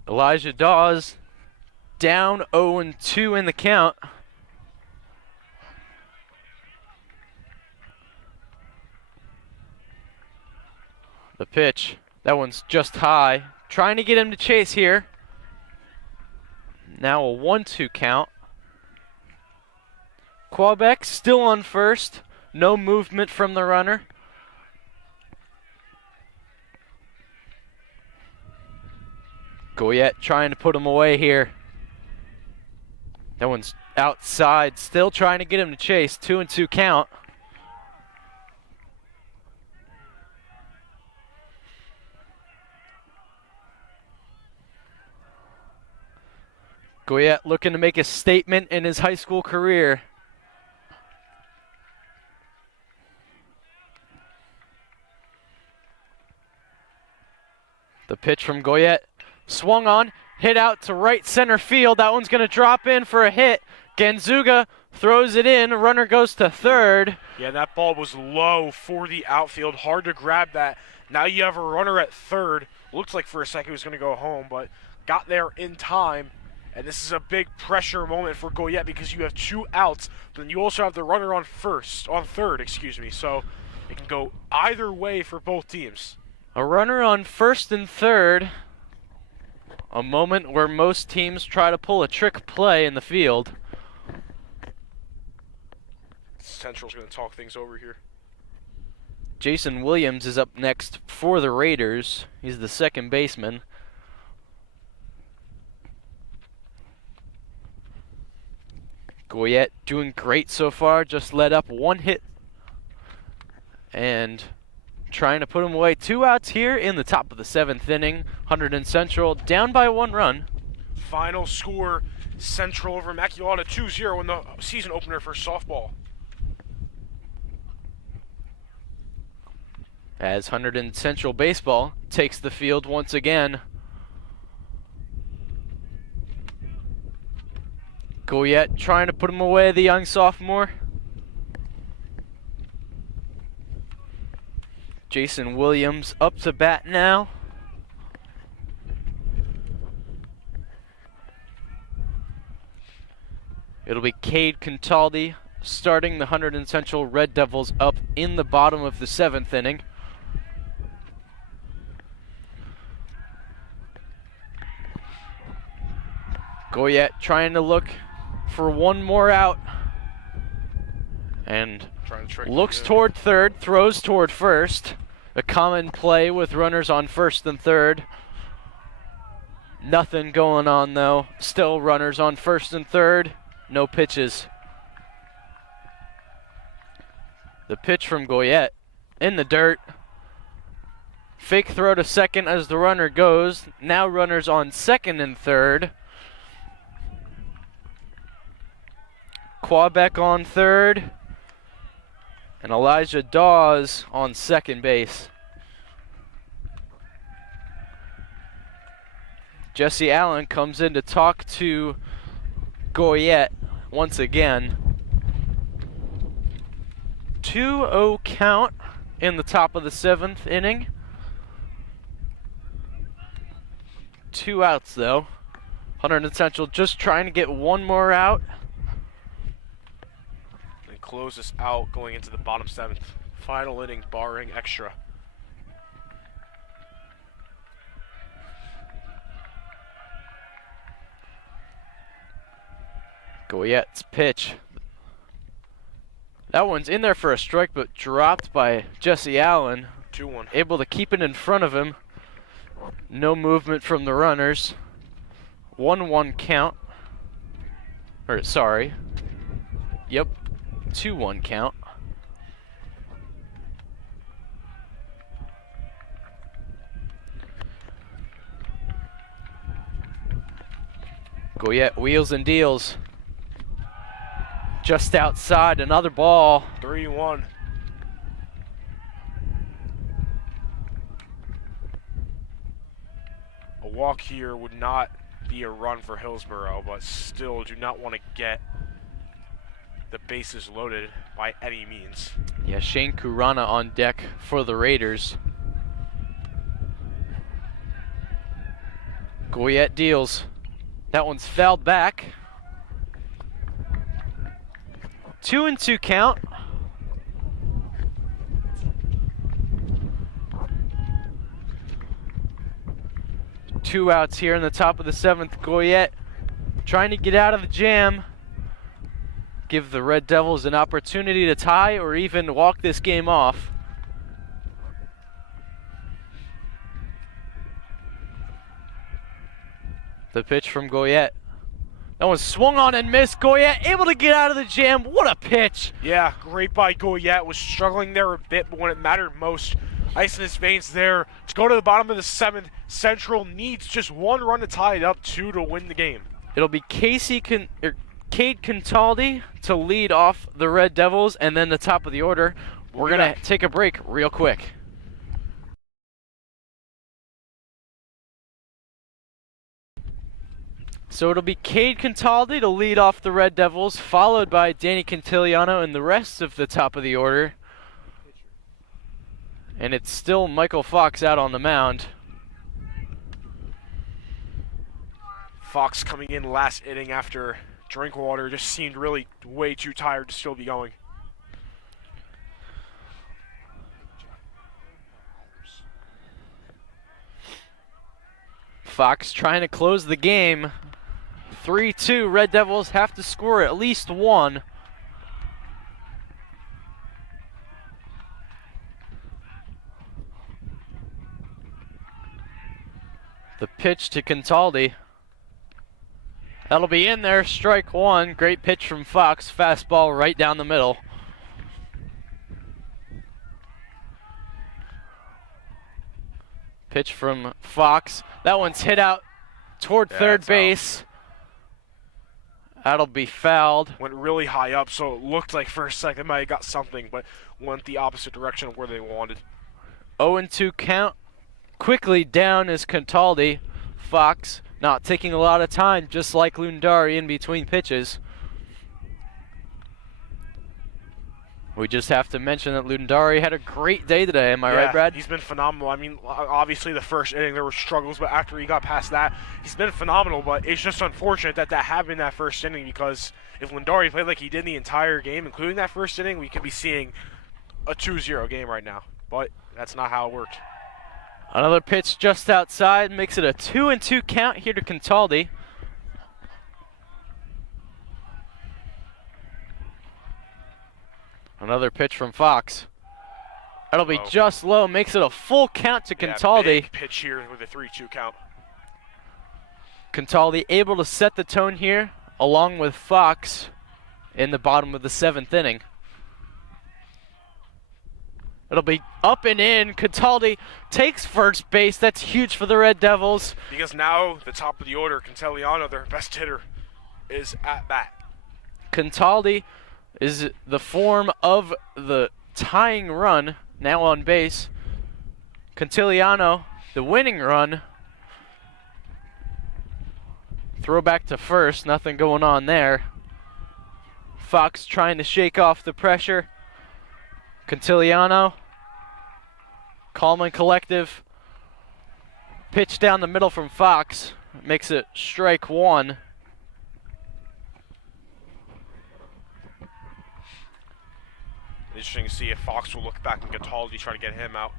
Elijah Dawes down 0-2 in the count. The pitch. That one's just high. Trying to get him to chase here. Now a 1-2 count. Qualbeck still on first. No movement from the runner. Goyette trying to put him away here. That one's outside. Still trying to get him to chase. 2-2 count. Goyette looking to make a statement in his high school career. The pitch from Goyette swung on, hit out to right center field. That one's going to drop in for a hit. Genzuga throws it in. Runner goes to third. Yeah, that ball was low for the outfield. Hard to grab that. Now you have a runner at third. Looks like for a second he was going to go home, but got there in time. And this is a big pressure moment for Goyette because you have 2 outs, but then you also have the runner on third, excuse me. So it can go either way for both teams. A runner on first and third. A moment where most teams try to pull a trick play in the field. Central's going to talk things over here. Jason Williams is up next for the Raiders. He's the second baseman. Goyette doing great so far. Just let up 1 hit. And trying to put him away. 2 outs here in the top of the 7th inning. Hunterdon Central down by 1 run. Final score, Central over Immaculata 2-0 in the season opener for softball. As Hunterdon Central baseball takes the field once again. Goyette trying to put him away, the young sophomore. Jason Williams up to bat now. It'll be Cade Contaldi starting the Hunterdon Central Red Devils up in the bottom of the 7th inning. Goyette trying to look for one more out. And looks toward third, throws toward first. A common play with runners on first and third. Nothing going on though. Still runners on first and third. No pitches. The pitch from Goyette in the dirt. Fake throw to second as the runner goes. Now runners on second and third. Quebec on third. And Elijah Dawes on second base. Jesse Allen comes in to talk to Goyette once again. 2-0 count in the top of the 7th inning. 2 outs though. Hunterdon Central just trying to get one more out. And close this out going into the bottom 7th. Final inning barring extra. Goyette's pitch. That one's in there for a strike, but dropped by Jesse Allen. 2-1. Able to keep it in front of him. No movement from the runners. 1-1 count. Or, sorry. Yep. 2-1 count. Goyette wheels and deals. Just outside, another ball. 3-1. A walk here would not be a run for Hillsborough, but still do not want to get the bases loaded by any means. Yeah, Shane Kurana on deck for the Raiders. Goyette deals. That one's fouled back. 2-2 count. Two outs here in the top of the 7th. Goyette trying to get out of the jam. Give the Red Devils an opportunity to tie or even walk this game off. The pitch from Goyette. That one swung on and missed. Goyette able to get out of the jam. What a pitch. Yeah, great by Goyette. Was struggling there a bit, but when it mattered most, ice in his veins there. To go to the bottom of the 7th, Central needs just one run to tie it up, 2 to win the game. It'll be Cade Contaldi to lead off the Red Devils, and then the top of the order. We're going to take a break real quick. So it'll be Cade Contaldi to lead off the Red Devils, followed by Danny Cantiliano and the rest of the top of the order. And it's still Michael Fox out on the mound. Fox coming in last inning after Drinkwater just seemed really way too tired to still be going. Fox trying to close the game. 3-2, Red Devils have to score at least one. The pitch to Contaldi. That'll be in there, strike one. Great pitch from Fox, fastball right down the middle. Pitch from Fox. That one's hit out toward third base. That'll be fouled. Went really high up, so it looked like for a second they might have got something, but went the opposite direction of where they wanted. 0-2 count. Quickly down is Contaldi. Fox not taking a lot of time, just like Lundari in between pitches. We just have to mention that Lundari had a great day today. Am I right, Brad? He's been phenomenal. I mean, obviously the first inning there were struggles, but after he got past that, he's been phenomenal. But it's just unfortunate that happened in that first inning, because if Lundari played like he did the entire game, including that first inning, we could be seeing a 2-0 game right now. But that's not how it worked. Another pitch just outside makes it a 2-2 count here to Contaldi. Another pitch from Fox. That'll be just low, makes it a full count to Contaldi. Big pitch here with a 3-2 count. Contaldi able to set the tone here, along with Fox, in the bottom of the 7th inning. It'll be up and in. Contaldi takes first base. That's huge for the Red Devils. Because now the top of the order, Cantiliano, their best hitter, is at bat. Contaldi is the form of the tying run, now on base. Cantiliano, the winning run. Throw back to first, nothing going on there. Fox trying to shake off the pressure. Cantiliano, calm and collective. Pitch down the middle from Fox, makes it strike one. Interesting to see if Fox will look back and Contaldi try to get him out.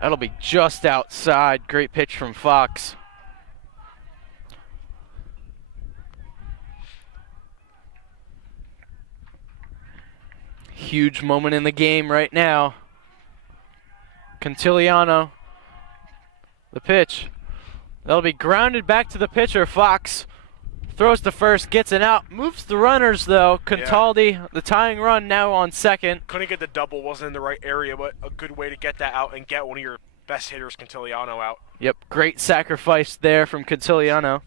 That'll be just outside. Great pitch from Fox. Huge moment in the game right now. Cantiliano, the pitch. That'll be grounded back to the pitcher. Fox throws to first, gets it out, moves the runners though. Contaldi, the tying run, now on second. Couldn't get the double, wasn't in the right area, but a good way to get that out and get one of your best hitters, Cantiliano, out. Yep, great sacrifice there from Cantiliano.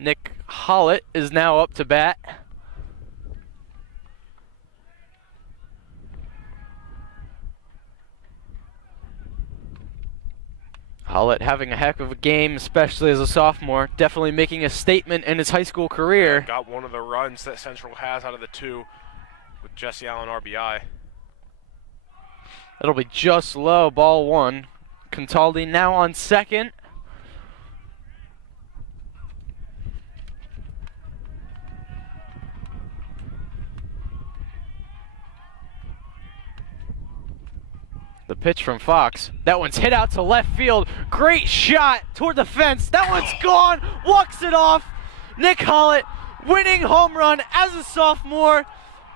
Nick Hollett is now up to bat. Hollett having a heck of a game, especially as a sophomore. Definitely making a statement in his high school career. Got one of the runs that Central has out of the two with Jesse Allen RBI. That'll be just low, ball one. Contaldi now on second. The pitch from Fox. That one's hit out to left field. Great shot toward the fence. That one's gone. Walks it off. Nick Hollett winning home run as a sophomore.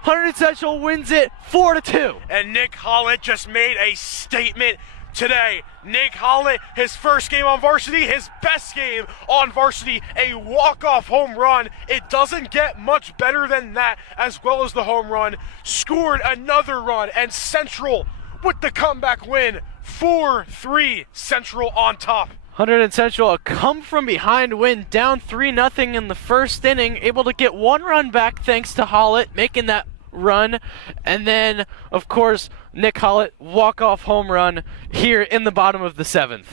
Hunterdon Central wins it 4-2. And Nick Hollett just made a statement today. Nick Hollett, his first game on varsity, his best game on varsity, a walk-off home run. It doesn't get much better than that, as well as the home run. Scored another run, and Central with the comeback win, 4-3, Central on top. Hunterdon Central, a come-from-behind win, down 3-0 in the first inning, able to get one run back thanks to Hollett making that run. And then, of course, Nick Hollett, walk-off home run here in the bottom of the 7th.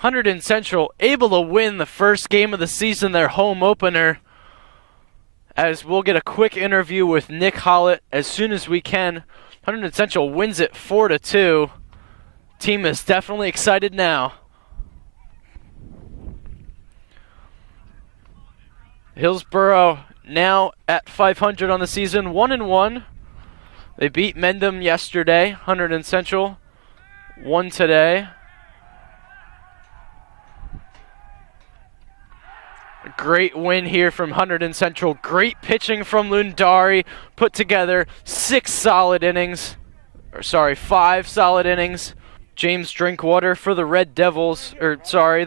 Hunterdon Central able to win the first game of the season, their home opener. As we'll get a quick interview with Nick Hollett as soon as we can. Hunterdon Central wins it 4-2. Team is definitely excited now. Hillsborough now at 500 on the season, 1-1. They beat Mendham yesterday. Hunterdon Central won today. Great win here from Hunterdon Central. Great pitching from Lundari. Put together 5 solid innings. James Drinkwater for the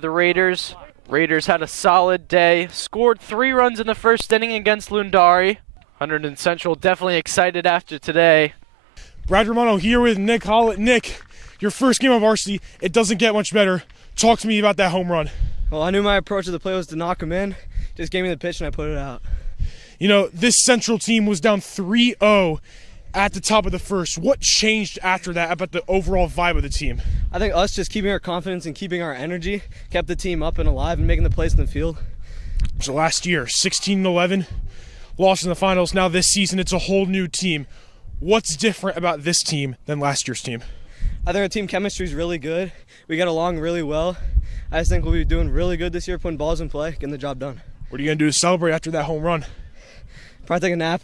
the Raiders. Raiders had a solid day. Scored 3 runs in the first inning against Lundari. Hunterdon Central definitely excited after today. Brad Romano here with Nick Hollett. Nick, your first game of varsity, it doesn't get much better. Talk to me about that home run. Well, I knew my approach to the play was to knock him in. Just gave me the pitch and I put it out. You know, this Central team was down 3-0, at the top of the first. What changed after that about the overall vibe of the team? I think us just keeping our confidence and keeping our energy kept the team up and alive and making the plays in the field. So last year, 16-11, lost in the finals. Now this season, it's a whole new team. What's different about this team than last year's team? I think our team chemistry is really good. We get along really well. I just think we'll be doing really good this year, putting balls in play, getting the job done. What are you going to do to celebrate after that home run? Probably take a nap.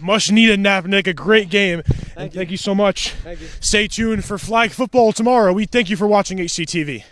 Much needed nap, Nick. A great game. Thank you so much. Thank you. Stay tuned for flag football tomorrow. We thank you for watching HCTV.